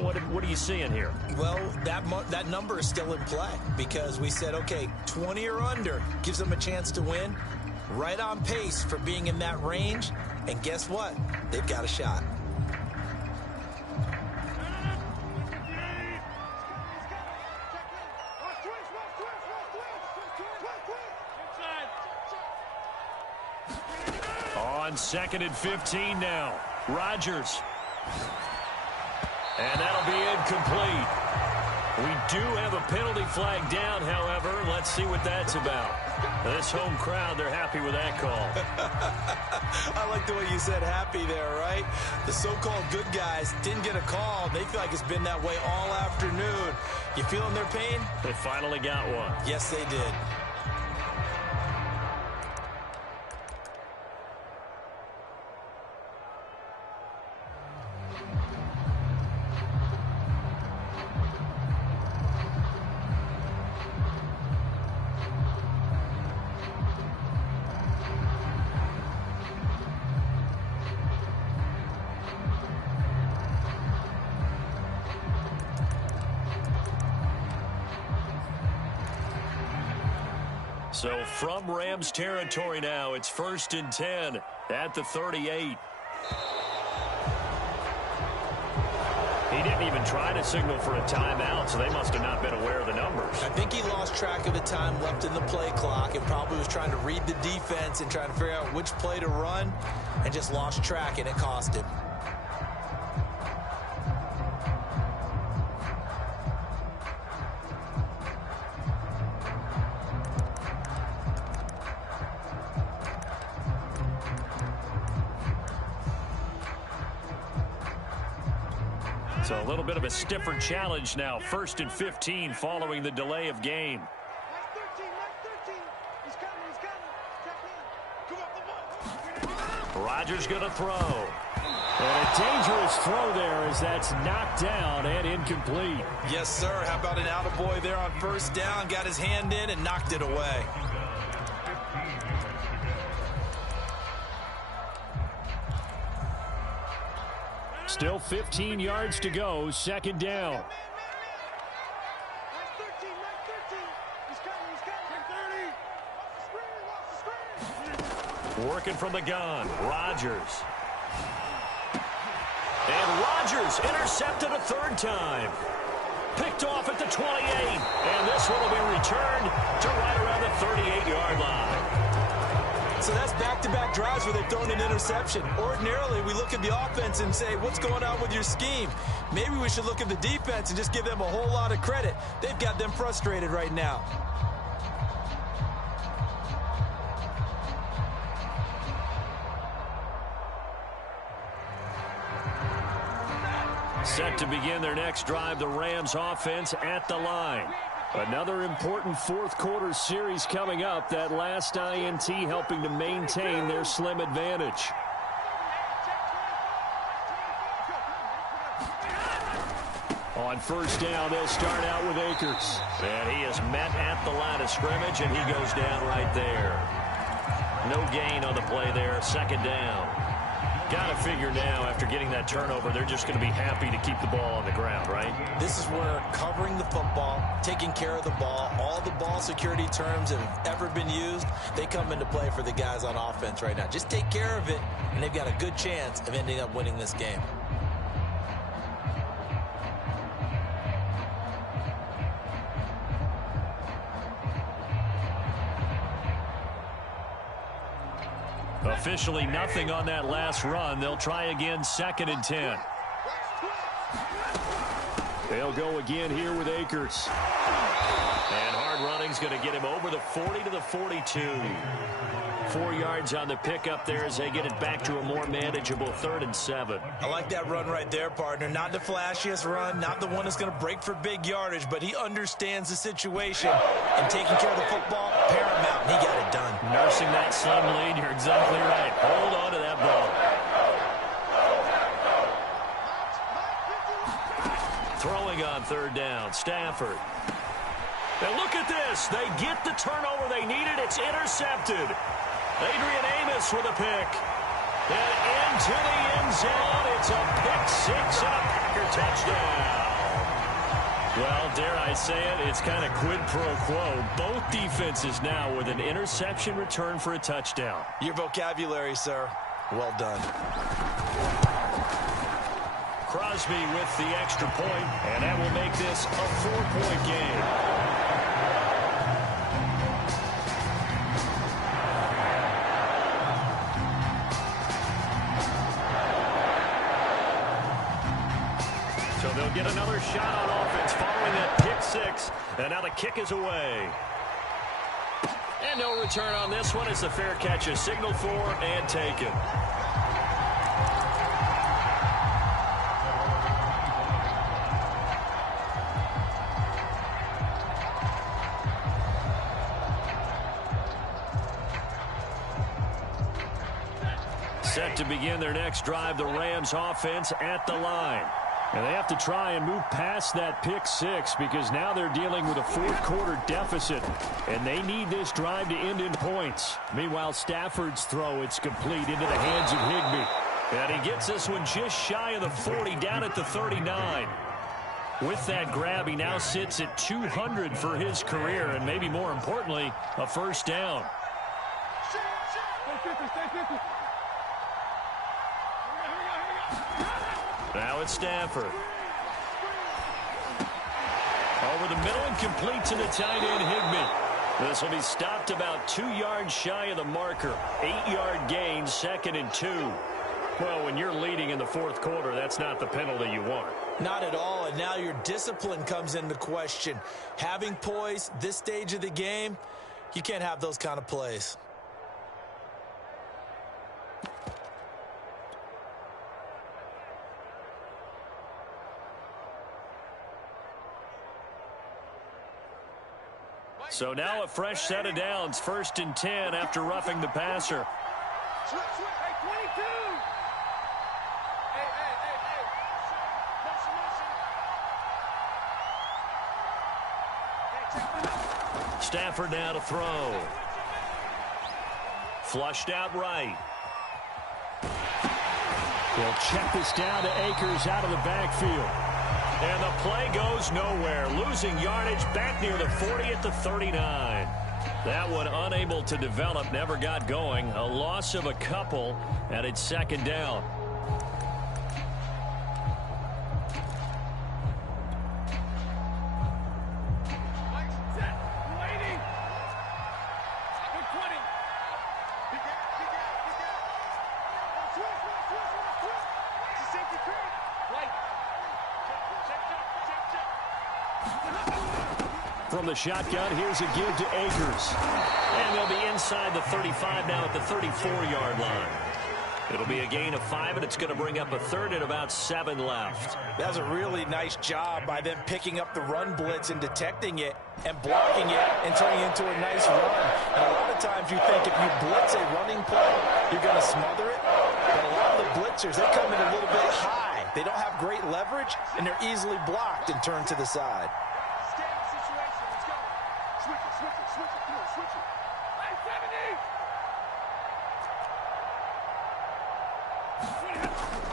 What are you seeing here? Well, that number is still in play because we said, okay, 20 or under gives them a chance to win. Right on pace for being in that range. And guess what? They've got a shot. on 2nd and 15 now. Rodgers. And that'll be incomplete. We do have a penalty flag down, however. Let's see what that's about. This home crowd, they're happy with that call. I like the way you said happy there, right? The so-called good guys didn't get a call. They feel like it's been that way all afternoon. You feeling their pain? They finally got one. Yes, they did. So from Rams territory now, it's 1st and 10 at the 38. He didn't even try to signal for a timeout, so they must have not been aware of the numbers. I think he lost track of the time left in the play clock and probably was trying to read the defense and trying to figure out which play to run and just lost track, and it cost him. So a little bit of a stiffer challenge now. 1st and 15 following the delay of game. Rodgers going to throw. And a dangerous throw there as that's knocked down and incomplete. Yes, sir. How about an attaboy there on 1st down? Got his hand in and knocked it away. Still 15 yards to go, 2nd down. Working from the gun, Rodgers. And Rodgers intercepted a 3rd time. Picked off at the 28. And this one will be returned to right around the 38-yard line. So that's back-to-back drives where they've thrown an interception. Ordinarily, we look at the offense and say, what's going on with your scheme? Maybe we should look at the defense and just give them a whole lot of credit. They've got them frustrated right now. Set to begin their next drive, the Rams offense at the line. Another important 4th quarter series coming up. That last INT helping to maintain their slim advantage. On 1st down, they'll start out with Akers. And he is met at the line of scrimmage, and he goes down right there. No gain on the play there, 2nd down. Got to figure now, after getting that turnover, they're just going to be happy to keep the ball on the ground, right? This is where covering the football, taking care of the ball, all the ball security terms that have ever been used, they come into play for the guys on offense right now. Just take care of it, and they've got a good chance of ending up winning this game. Officially nothing on that last run. They'll try again, 2nd and 10. They'll go again here with Akers. And hard running's going to get him over the 40 to the 42. 4 yards on the pickup there as they get it back to a more manageable 3rd and 7. I like that run right there, partner. Not the flashiest run, not the one that's going to break for big yardage, but he understands the situation. And taking care of the football, paramount, and he got it done. Nursing that slim lead, you're exactly right. Hold on to that ball. Throwing on 3rd down, Stafford. And look at this. They get the turnover they needed. It's intercepted. Adrian Amos with a pick. And into the end zone. It's a pick 6 and a Packer touchdown. Well, dare I say it, it's kind of quid pro quo. Both defenses now with an interception return for a touchdown. Your vocabulary, sir. Well done. Crosby with the extra point, and that will make this a 4-point game. So they'll get another shot on offense following that pick six. And now the kick is away. And no return on this one as the fair catch is signaled for and taken. Set to begin their next drive, the Rams offense at the line. And they have to try and move past that pick six because now they're dealing with a fourth-quarter deficit, and they need this drive to end in points. Meanwhile, Stafford's throw, it's complete into the hands of Higbee. And he gets this one just shy of the 40, down at the 39. With that grab, he now sits at 200 for his career, and maybe more importantly, a first down. Now it's Stafford. Over the middle and complete to the tight end, Higbee. This will be stopped about 2 yards shy of the marker. 8-yard gain, 2nd and 2. Well, when you're leading in the fourth quarter, that's not the penalty you want. Not at all, and now your discipline comes into question. Having poise this stage of the game, you can't have those kind of plays. So now a fresh set of downs, 1st and 10 after roughing the passer. Stafford now to throw. Flushed out right. They'll check this down to Akers out of the backfield. And the play goes nowhere. Losing yardage back near the 40 at the 39. That one unable to develop, never got going. A loss of a couple, and it's 2nd down. From the shotgun, here's a give to Akers. And they'll be inside the 35 now at the 34-yard line. It'll be a gain of 5, and it's going to bring up a 3rd and about 7 left. That's a really nice job by them picking up the run blitz and detecting it and blocking it and turning it into a nice run. And a lot of times you think if you blitz a running play, you're going to smother it. But a lot of the blitzers, they come in a little bit high. They don't have great leverage, and they're easily blocked and turned to the side.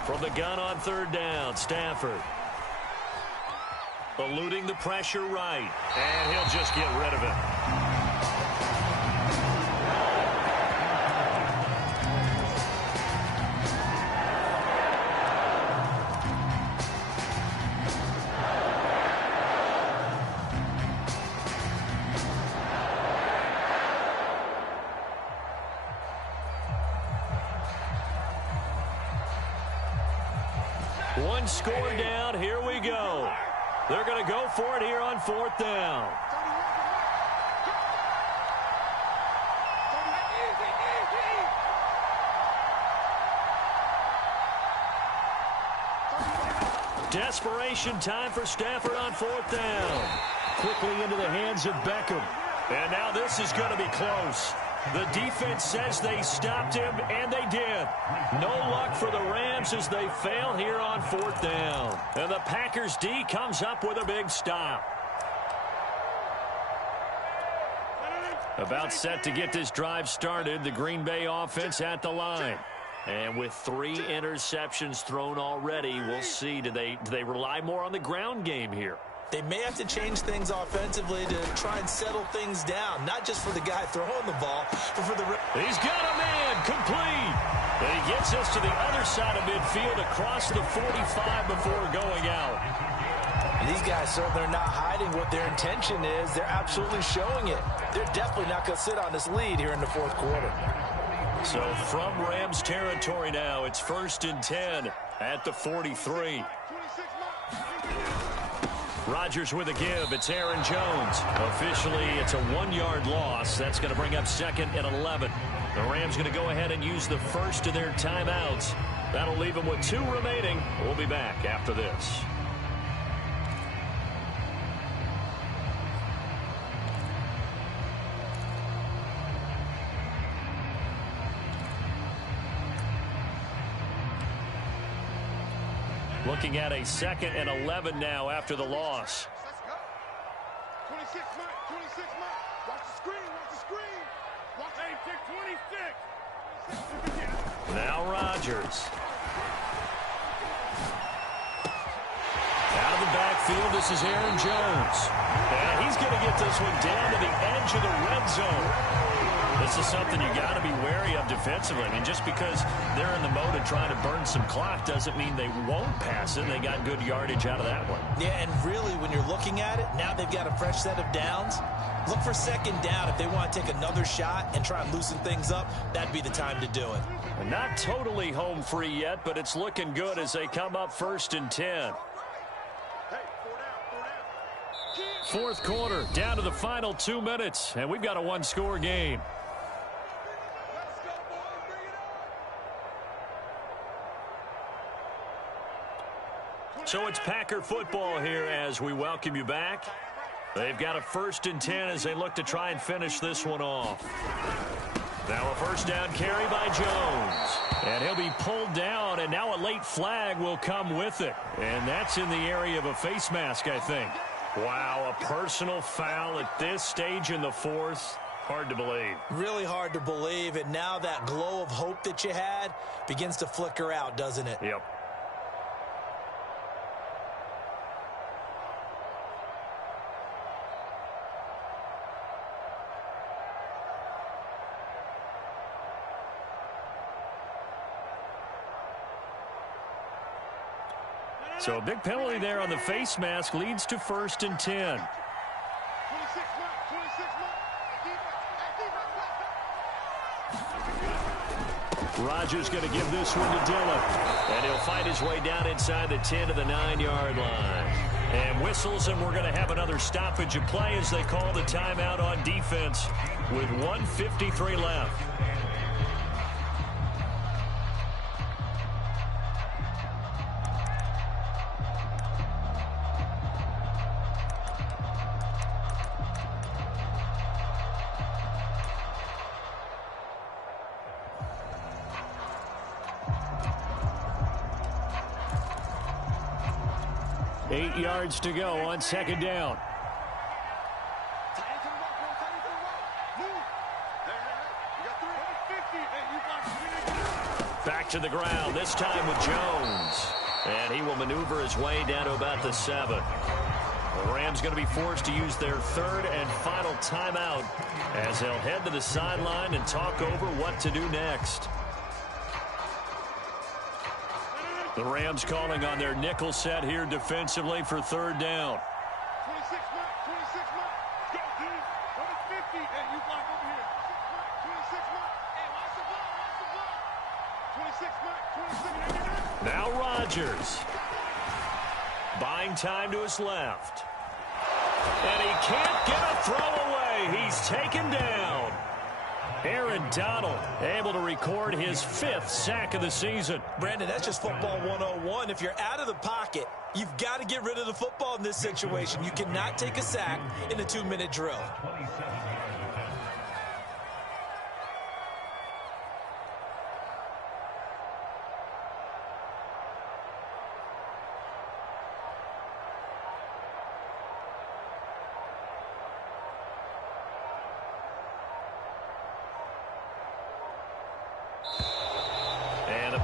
From the gun on 3rd down, Stafford. Eluding the pressure right. And he'll just get rid of it. One score down. Here we go. They're going to go for it here on 4th down. Desperation time for Stafford on 4th down. Quickly into the hands of Beckham. And now this is going to be close. The defense says they stopped him, and they did. No luck for the Rams as they fail here on 4th down. And the Packers D comes up with a big stop. About set to get this drive started, the Green Bay offense at the line. And with 3 interceptions thrown already, we'll see. Do they rely more on the ground game here? They may have to change things offensively to try and settle things down, not just for the guy throwing the ball, but for the... He's got a man, complete. And he gets us to the other side of midfield across the 45 before going out. And these guys certainly are not hiding what their intention is. They're absolutely showing it. They're definitely not going to sit on this lead here in the fourth quarter. So from Rams territory now, it's 1st and 10 at the 43. Rodgers with a give. It's Aaron Jones. Officially, it's a 1-yard loss. That's going to bring up 2nd and 11. The Rams going to go ahead and use the first of their timeouts. That'll leave them with 2 remaining. We'll be back after this. Looking at a 2nd and 11 now after the loss. Let's go. 26, Mike. 26, Mike. Watch the screen. Watch the screen. Watch 26. Now Rodgers. Out of the backfield, this is Aaron Jones. And he's going to get this one down to the edge of the red zone. This is something you got to be wary of defensively. I mean, just because they're in the mode of trying to burn some clock doesn't mean they won't pass it. They got good yardage out of that one. Yeah, and really, when you're looking at it, now they've got a fresh set of downs. Look for 2nd down. If they want to take another shot and try and loosen things up, that'd be the time to do it. Not totally home free yet, but it's looking good as they come up 1st and 10. Fourth quarter, down to the final 2 minutes, and we've got a 1-score game. So it's Packer football here as we welcome you back. They've got a 1st and 10 as they look to try and finish this one off. Now a 1st down carry by Jones. And he'll be pulled down, and now a late flag will come with it. And that's in the area of a face mask, I think. Wow, a personal foul at this stage in the 4th. Hard to believe. Really hard to believe, and now that glow of hope that you had begins to flicker out, doesn't it? Yep. So a big penalty there on the face mask leads to 1st and 10. Rodgers going to give this one to Dillon. And he'll fight his way down inside the 10 to the 9-yard line. And whistles, and we're going to have another stoppage of play as they call the timeout on defense with 1:53 left. Eight yards to go on 2nd down. Back to the ground, this time with Jones. And he will maneuver his way down to about the 7. The Rams going to be forced to use their 3rd and final timeout as they'll head to the sideline and talk over what to do next. The Rams calling on their nickel set here defensively for 3rd down. 26 Mike, 26 Mike. Go, dude. Number 50. Hey, you block over here. 26 Mike. Hey, watch the ball. 26 Mike, 26. Now Rodgers. Buying time to his left. And he can't get a throw away. He's taken down. Aaron Donald able to record his 5th sack of the season. Brandon, that's just football 101. If you're out of the pocket, you've got to get rid of the football in this situation. You cannot take a sack in a 2-minute drill.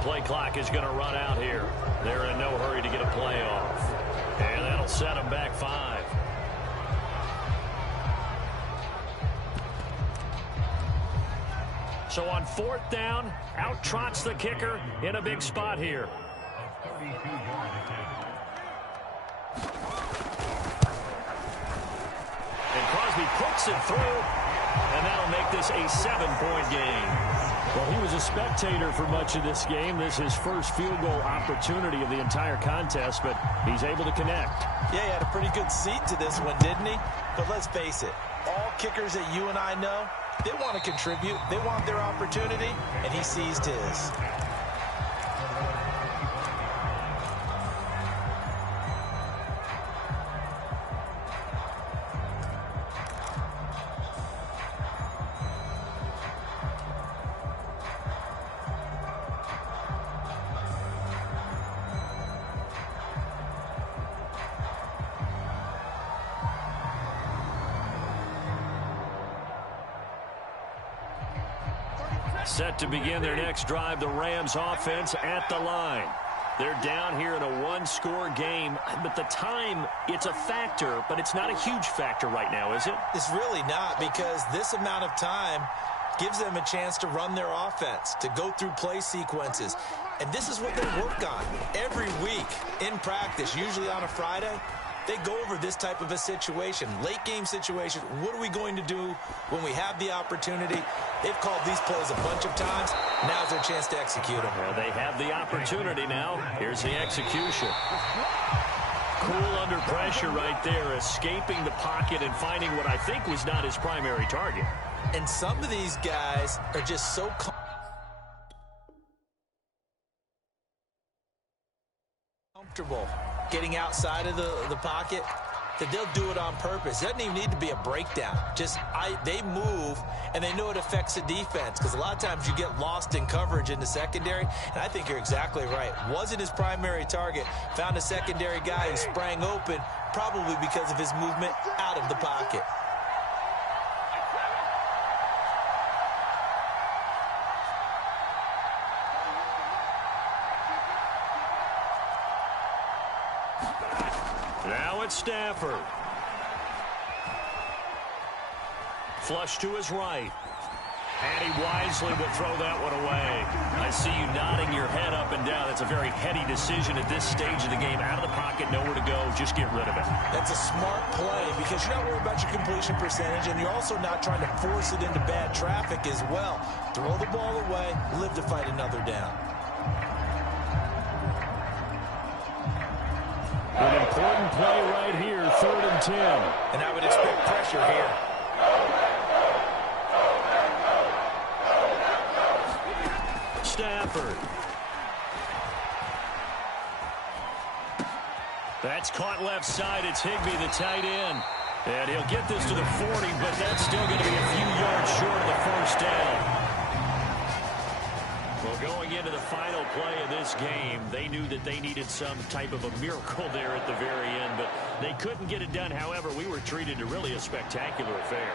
Play clock is going to run out here. They're in no hurry to get a play off. And that'll set them back 5. So on 4th down, out trots the kicker in a big spot here. And Crosby puts it through, and that'll make this a 7-point game. Well, he was a spectator for much of this game. This is his first field goal opportunity of the entire contest, but he's able to connect. Yeah, he had a pretty good seat to this one, didn't he? But let's face it, all kickers that you and I know, they want to contribute. They want their opportunity, and he seized his. Set to begin their next drive, the Rams offense at the line. They're down here in a one-score game, but the time, it's a factor, but it's not a huge factor right now, is it? It's really not, because this amount of time gives them a chance to run their offense, to go through play sequences. And this is what they work on every week in practice, usually on a Friday. They go over this type of a situation, late game situation. What are we going to do when we have the opportunity? They've called these plays a bunch of times. Now's their chance to execute them. Well, they have the opportunity now. Here's the execution. Cool under pressure right there, escaping the pocket and finding what I think was not his primary target. And some of these guys are just so comfortable getting outside of the pocket that they'll do it on purpose. It doesn't even need to be a breakdown. They move, and they know it affects the defense, because a lot of times you get lost in coverage in the secondary, and I think you're exactly right. Wasn't his primary target. Found a secondary guy who sprang open, probably because of his movement out of the pocket. Now it's Stafford. Flush to his right. And he wisely will throw that one away. I see you nodding your head up and down. That's a very heady decision at this stage of the game. Out of the pocket, nowhere to go. Just get rid of it. That's a smart play, because you're not worried about your completion percentage, and you're also not trying to force it into bad traffic as well. Throw the ball away, live to fight another down. An important play right here, 3rd and 10. And I would expect pressure here. Stafford. That's caught left side. It's Higbee, the tight end. And he'll get this to the 40, but that's still going to be a few yards short of the first down. Well, going into the final play of this game, they knew that they needed some type of a miracle there at the very end, but they couldn't get it done. However, we were treated to really a spectacular affair.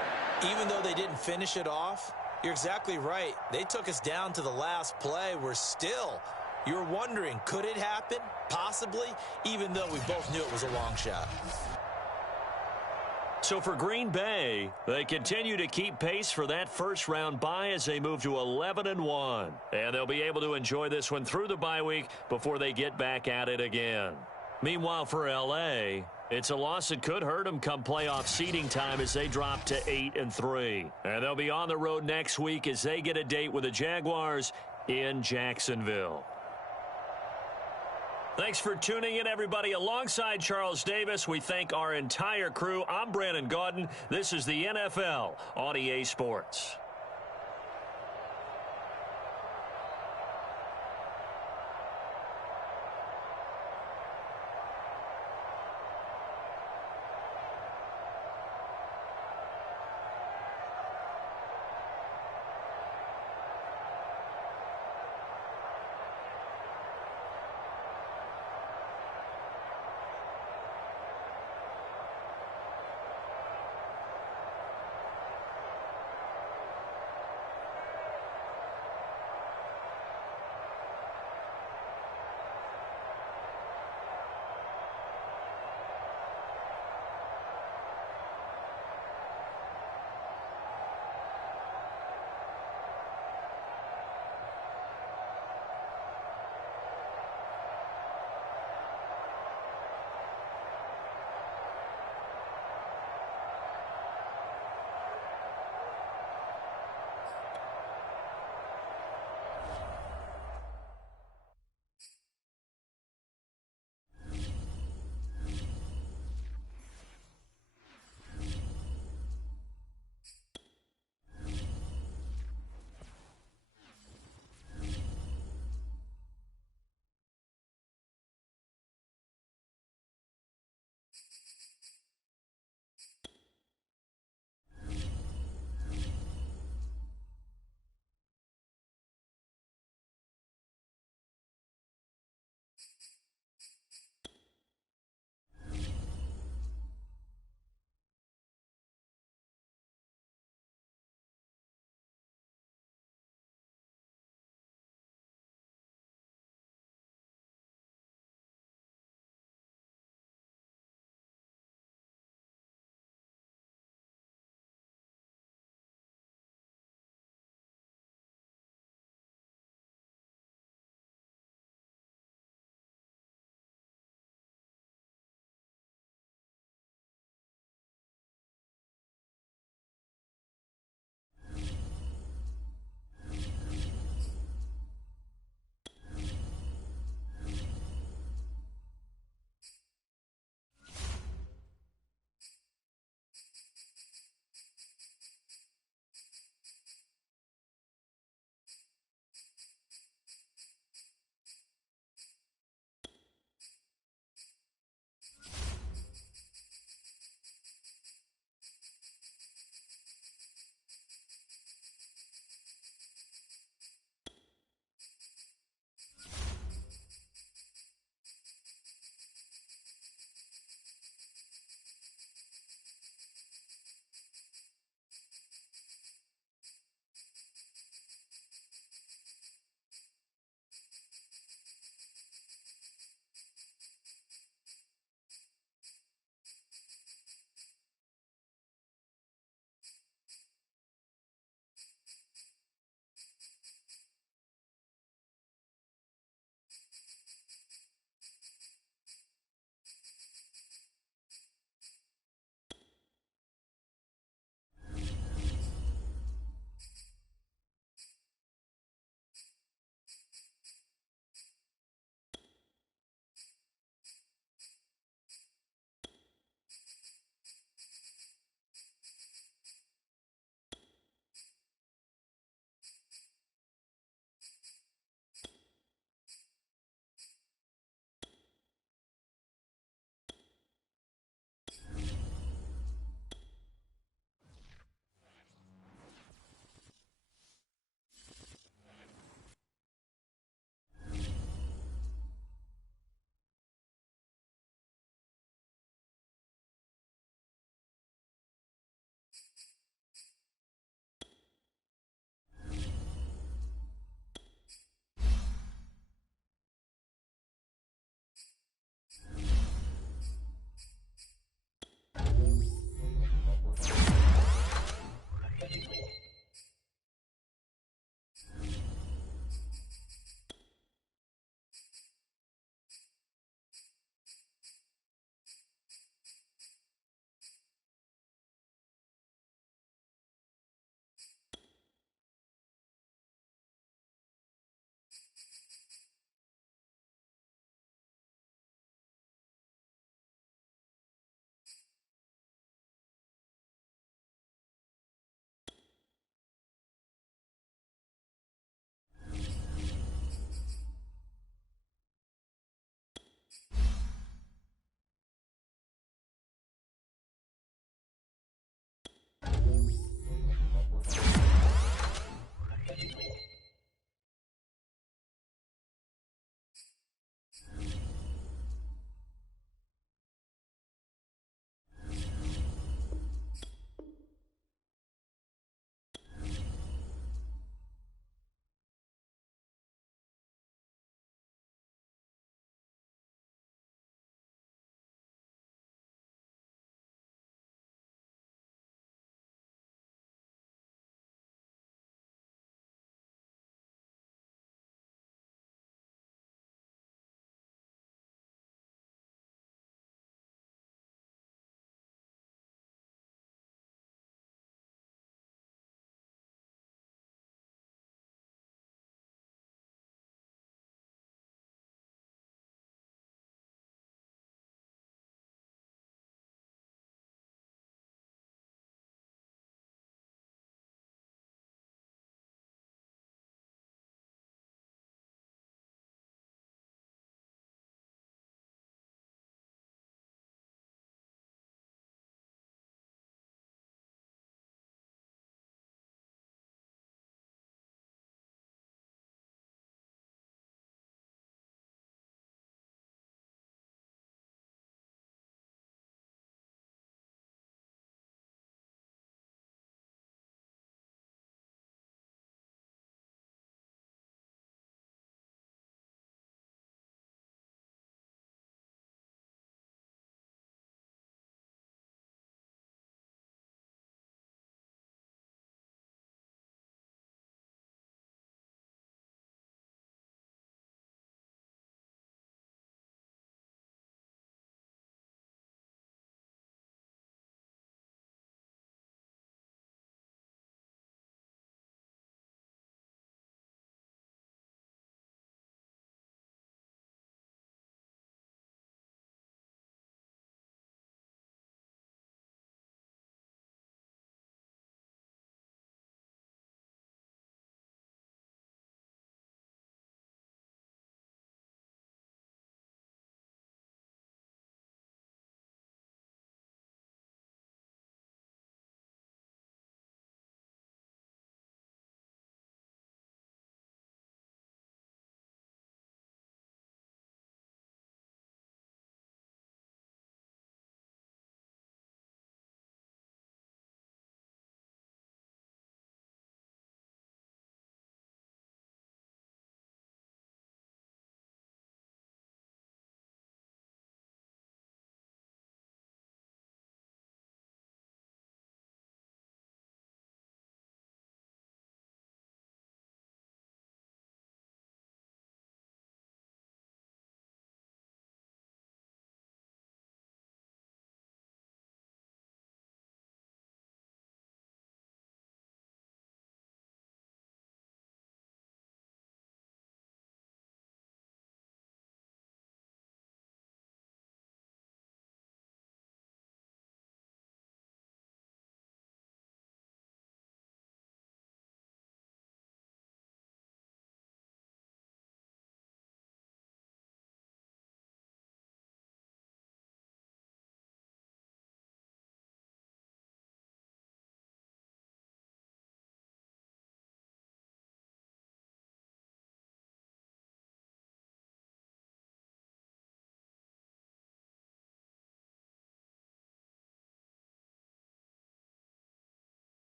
Even though they didn't finish it off, you're exactly right. They took us down to the last play. You're wondering, could it happen? Possibly, even though we both knew it was a long shot. So for Green Bay, they continue to keep pace for that first-round bye as they move to 11-1. And they'll be able to enjoy this one through the bye week before they get back at it again. Meanwhile, for L.A., it's a loss that could hurt them come playoff seeding time as they drop to 8-3. And they'll be on the road next week as they get a date with the Jaguars in Jacksonville. Thanks for tuning in, everybody. Alongside Charles Davis, we thank our entire crew. I'm Brandon Gaudin. This is the NFL on EA Sports.